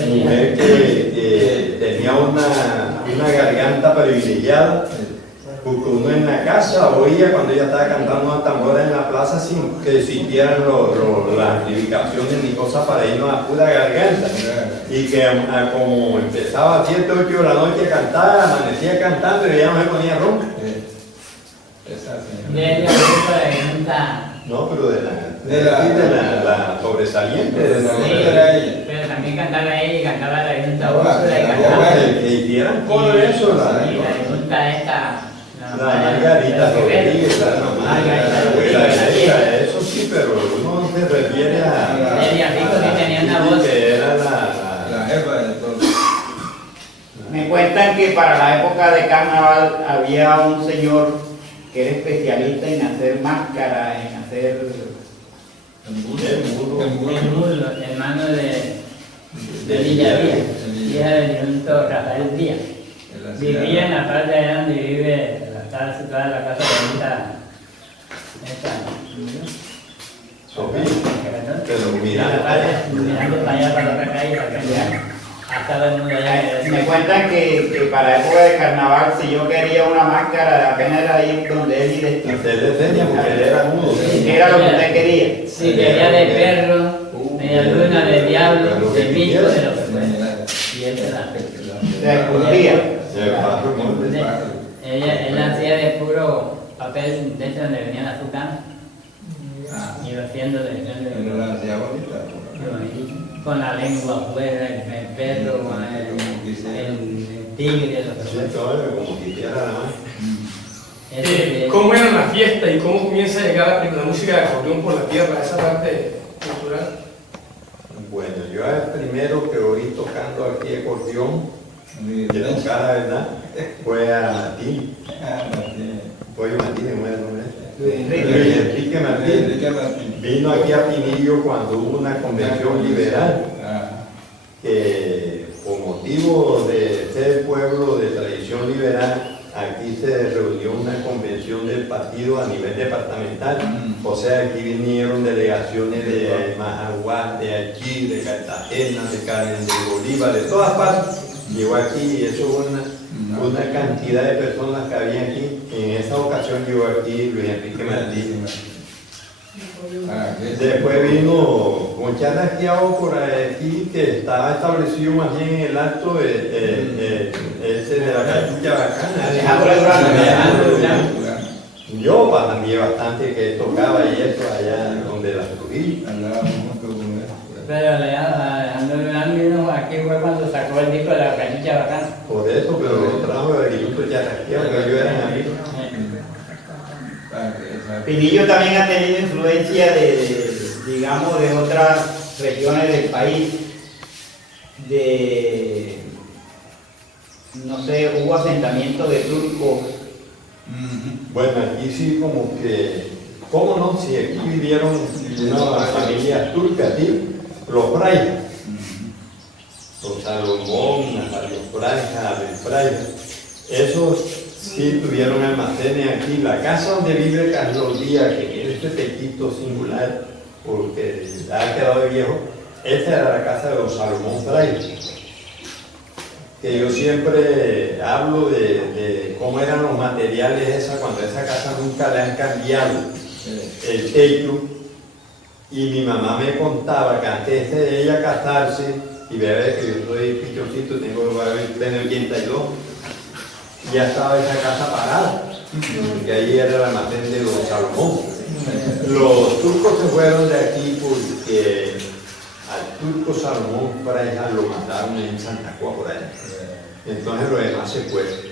mujer que tenía una garganta privilegiada, porque uno en la casa oía cuando ella estaba cantando una tambora en la plaza sin que existieran las amplificaciones ni cosas para irnos a pura garganta, y que como empezaba a 7, 8 de la noche a cantar, amanecía cantando y ella no se ponía ronca. Esa señora. De la pregunta. No, pero de la sobresaliente. De la Sí, era ella. pero también cantaba ella y cantaba la Junta Ah, Úrsula y la cantaba. que hicieran coro de eso, Y la Junta esta. la Margarita Rodríguez, la mamá, Margarita la abuela Rodríguez, de ella, eso sí, pero uno se refiere a Delia Rico, que tenía una voz. que era La jefa de todo. Me cuentan que para la época de carnaval había un señor que era especialista en hacer máscaras, en hacer... El mudo. El mulo, hermano de Lidia Díaz, hija del difunto Rafael Díaz. Vivía en la parte de donde vive, está situada la casa de esta Sofía, pero mirando para allá, para la otra calle, para cambiar. a todo el mundo allá. Me cuentan que para época de carnaval, si yo quería una máscara, apenas era ir donde él y de Usted le enseña porque él era mudo. ¿Qué era lo que usted quería? Sí, quería de perro, media luna, de diablo, de mico, de lo que fuera. Y él se la Se escondía. Él hacía de puro papel dentro donde venía la azúcar y lo haciendo Pero la hacía bonita. con la lengua afuera, el perro, con el tigre, lo que Sí, fuera. todo como quisiera nada más. ¿Cómo era la fiesta y cómo comienza a llegar la música de acordeón por la tierra, esa parte cultural? Bueno, yo el primero que oí tocando aquí acordeón, de tocar la verdad, fue a Martín. Pollo Martínez, ¿cómo era el nombre? Luis Enrique Martín. Vino aquí a Pinillo cuando hubo una convención liberal, que por motivo de ser pueblo de tradición liberal, aquí se reunió una convención del partido a nivel departamental. O sea, aquí vinieron delegaciones de Majaguá, de aquí, de Cartagena, de Carmen de Bolívar, de todas partes. Llegó aquí y eso fue una cantidad de personas que había aquí. En esa ocasión llegó aquí Luis Enrique Martín. Después vino Concha Rasquiao por aquí, que estaba establecido más bien en el alto ese de la Cachucha Bacana. Alejandro Durán. Yo también bastante que tocaba y eso allá donde las Trujillo. Pero Alejandro Durán vino aquí fue cuando sacó el disco de la Cachucha Bacana. Por eso, pero lo trajo de Guilluto Charrasqueado, que ellos eran amigos. Pinillo también ha tenido influencia digamos, de otras regiones del país. No sé, hubo asentamientos de turcos. Bueno, aquí sí como que, ¿cómo no? Si aquí vivieron una familia turca, aquí, los Fraijas, los Salomón, Nazario Fraija, Abel Fraija, esos sí tuvieron almacenes aquí. La casa donde vive Carlos Díaz, que tiene este tequito singular, porque ha quedado viejo, esta era la casa de los Salomón Fraija. Que yo siempre hablo de cómo eran los materiales cuando esa casa nunca le han cambiado el techo. Y mi mamá me contaba que antes de ella casarse, y ver que yo soy pichoncito, tengo en el 82, ya estaba esa casa parada, porque ahí era el almacén de los Salomón. Los turcos se fueron de aquí porque al turco Salomón Fraija lo mataron en Santa Cruz por allá. Entonces los demás se fueron.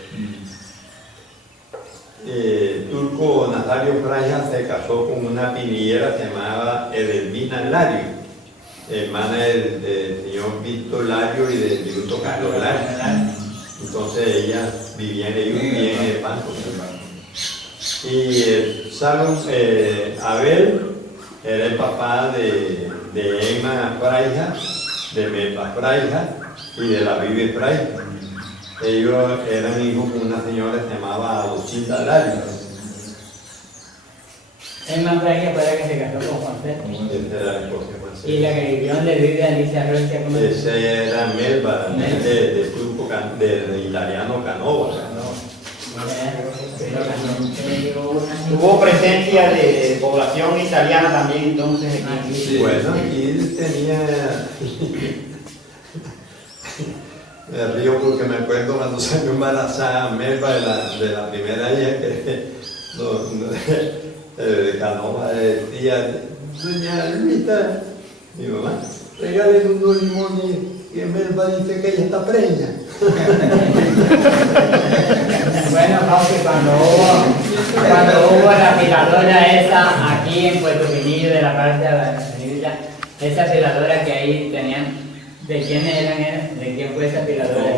Turco Nazario Fraija se casó con una pinillera que se llamaba Edelmina Lario, hermana del señor Víctor Lario y del Minuto Carlos Lario. Entonces ella vivía en el banco. Y Abel era el papá de Emma Fraija, de Melba Fraija y de la Vive Fraija. Ellos eran hijos de una señora que se llamaba Lucinda Lario. Es más Fraija fue la que se casó con Juan César. Esa era la esposa de Juan César. Y la que vivió donde vive Alicia Rocha, ¿cómo se llama? Ese era Melba, de turco, de italiano Canova. Hubo presencia de población italiana también entonces aquí. Sí. Bueno, aquí tenía... Me río porque me acuerdo cuando salió embarazada Melba de la primera hija que Canova decía, doña Luisa, mi mamá, regálele unos limones y Melba dice que ella está preña. Bueno, Pausi, cuando hubo la afiladora esa aquí en Puerto Pinillo de la parte de la avenida, esa afiladora que ahí tenían, ¿de quiénes eran? ¿De quién fue esa afiladora? No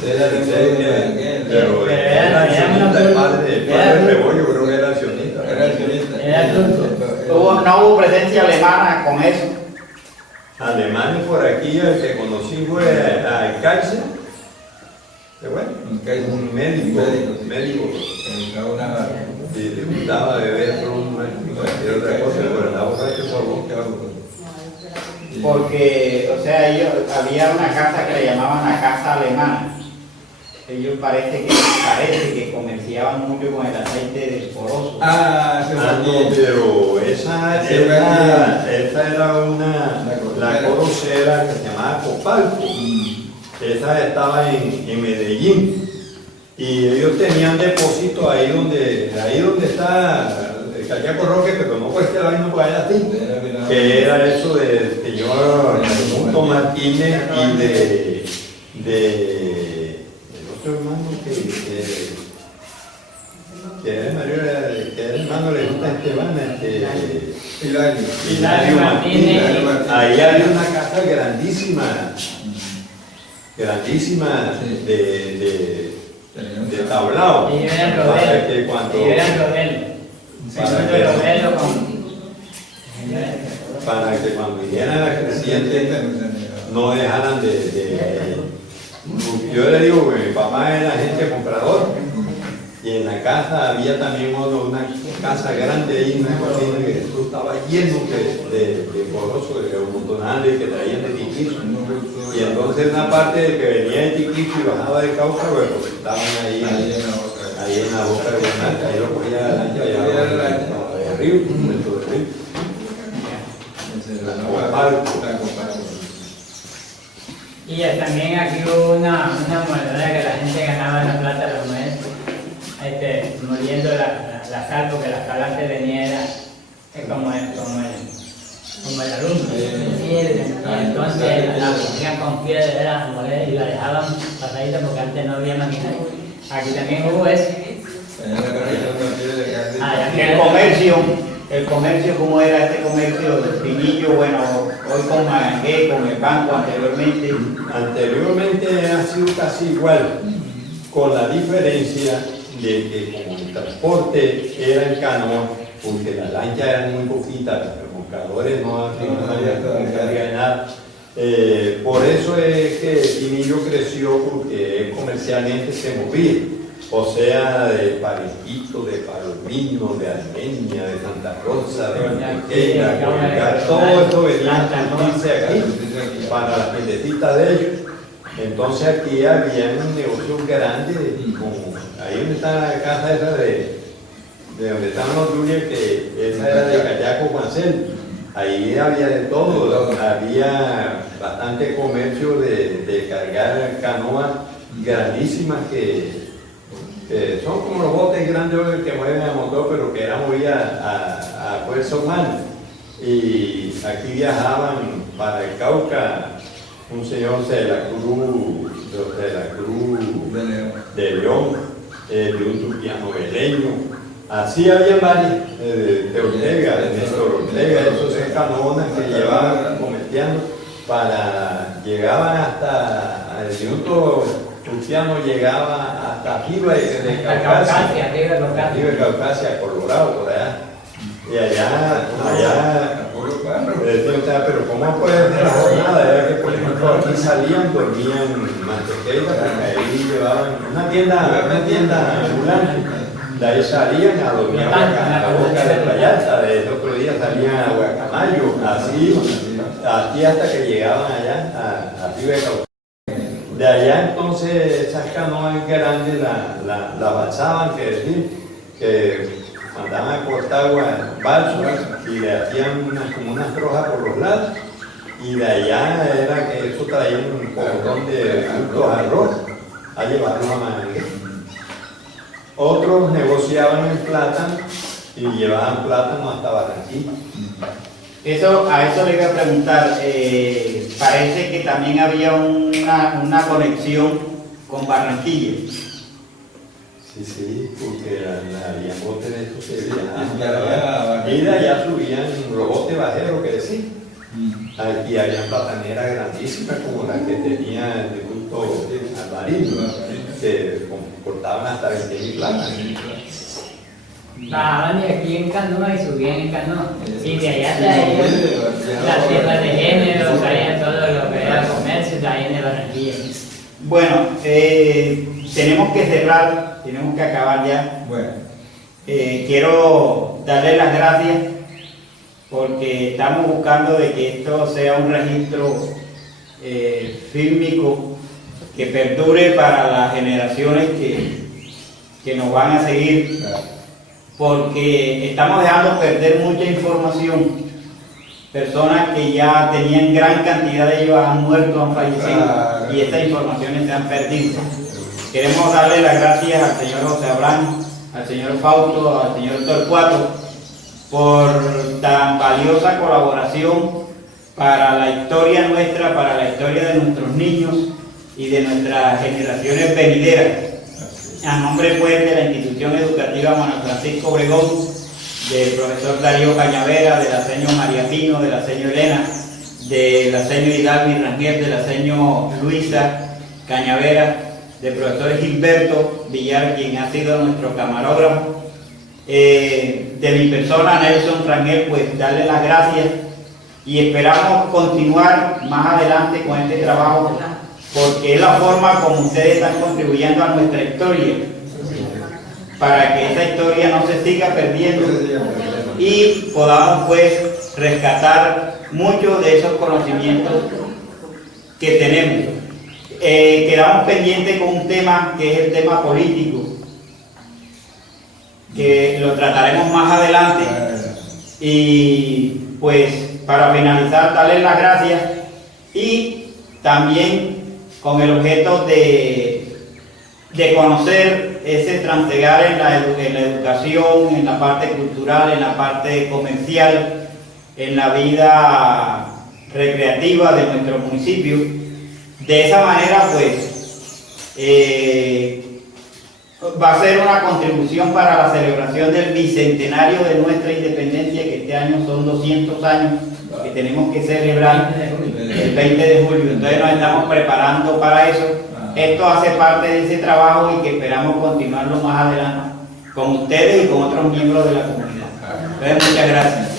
sé la diferencia, pero era el padre de Rebollo, creo que era accionista. Era turco. No hubo presencia alemana con eso. Alemanes por aquí, el que conocí fue a Kaiser. Un médico. Y le gustaba beber ron, cualquier otra cosa, pero estaba borracho por boca. Porque, o o sea, había una casa que le llamaban la casa alemana. Ellos parece que comerciaban mucho con el aceite del poroso. Ah, se Ah, no, pero esa era la corocera que se llamaba Copalco. Esa estaba en Medellín. Y ellos tenían depósito ahí donde está el Callaco Roque, pero no puede estar la misma por allá así. Que era eso del señor Raimundo Martínez y del otro hermano que era mayor, que era hermano le gusta Esteban, Hilario Martínez. Ahí había una casa grandísima de tablao. Y yo era Para que Rodel. cuando- Y yo era Rodel. Segundo Rodel con... para que cuando vinieran las crecientes no dejaran yo le digo que mi papá era agente comprador y en la casa había también una casa grande ahí, una cocina que esto estaba lleno de poroso, de montonales que traían de Tiquizo. Y entonces una parte de que venía de Tiquizo y bajaba de Cauca, pues estaban ahí en la boca de Guanaca, ahí lo cogía la lancha, allá de arriba, dentro del río. Y también aquí hubo una moneda que la gente ganaba en la plata de los maestros, moliendo la sal, porque la sal antes venía era como el alumno. Y entonces la ponían con piedra, era moler y la dejaban pasadita porque antes no había maquinaria. Aquí también hubo eso. El comercio, ¿cómo era este comercio del Pinillo? Bueno, hoy con Magangué, con el banco anteriormente. Anteriormente ha sido casi igual, con la diferencia de que como el transporte era en canoa, porque las lanchas eran muy poquitas, los buscadores no había carga de nada. Por eso es que Pinillo creció, porque comercialmente se movía. O sea, de Parequito, de Palomino, de Armenia, de Santa Rosa, de Mantequera, Colgar, todo esto venía a juntarse aquí para las pendecitas de ellos. Entonces aquí había un negocio grande, como ahí donde está la casa esa de donde estaban los Julias, que esa era de Callaco Juancel. Ahí había de todo, había bastante comercio de cargar canoas grandísimas que son como los botes grandes que mueven a motor, pero que eran movidas a fuerza humana. Y aquí viajaban para el Cauca un señor de la Cruz de León, de un turquiano beleño. Así había varios, de Ortega, de Néstor Ortega, esos canonas que llevaban comerciando llegaban hasta el triunfo turquiano, llegaba hasta arriba de Caucasia, arriba de Caucasia, Colorado, por allá. Y allá, pero ¿cómo puede ser la jornada? Era que, por ejemplo, aquí salían, dormían en Mantequera, porque ahí llevaban una tienda ambulante. De ahí salían a dormir a la boca de Playalta, del otro día salían a Guacamayo, así hasta que llegaban allá, arriba de Caucasia. De allá entonces esas canoas grandes la balsaban, que mandaban a cortar balsos y le hacían como unas trojas por los lados. Y de allá era que eso traía un montón de bultos de arroz a llevarlos a Magangué. Otros negociaban en plátano y llevaban plátano hasta Barranquilla. A eso le iba a preguntar, parece que también había una conexión con Barranquilla. Sí, porque había botes de estos que viajaban. Y de allá subían los botes bajeros que decían. Aquí había plataneras grandísimas como las que tenía el culto Alvarino, que cortaban hasta 20.000 plátanos. Bajaban de aquí en canoa y subían en canoa. Y de allá traían las tierras de género, traían todo lo que era comercio, traían de Barranquilla. Bueno, tenemos que cerrar, tenemos que acabar ya. Bueno. Quiero darle las gracias porque estamos buscando de que esto sea un registro fílmico que perdure para las generaciones que nos van a seguir, porque estamos dejando perder mucha información. Personas que ya tenían gran cantidad de ellos han muerto, han fallecido, y estas informaciones se han perdido. Queremos darle las gracias al señor José Abraham, al señor Fausto, al señor Torcuato, por tan valiosa colaboración para la historia nuestra, para la historia de nuestros niños y de nuestras generaciones venideras. A nombre pues de la institución educativa Manuel Francisco Obregón, del profesor Darío Cañavera, de la señora María Pino, de la señora Elena, de la señora Hidalgo Rangel, de la señora Luisa Cañavera, del profesor Gilberto Villar, quien ha sido nuestro camarógrafo, de mi persona Nelson Rangel, pues darle las gracias y esperamos continuar más adelante con este trabajo, porque es la forma como ustedes están contribuyendo a nuestra historia, para que esa historia no se siga perdiendo y podamos pues rescatar muchos de esos conocimientos que tenemos. Quedamos pendientes con un tema que es el tema político, que lo trataremos más adelante, y pues para finalizar darles las gracias y también con el objeto de conocer ese trasegar en la educación, en la parte cultural, en la parte comercial, en la vida recreativa de nuestro municipio. De esa manera pues va a ser una contribución para la celebración del bicentenario de nuestra independencia, que este año son 200 años que tenemos que celebrar el 20 de julio. Entonces nos estamos preparando para eso. Esto hace parte de ese trabajo y que esperamos continuarlo más adelante con ustedes y con otros miembros de la comunidad. Entonces, muchas gracias.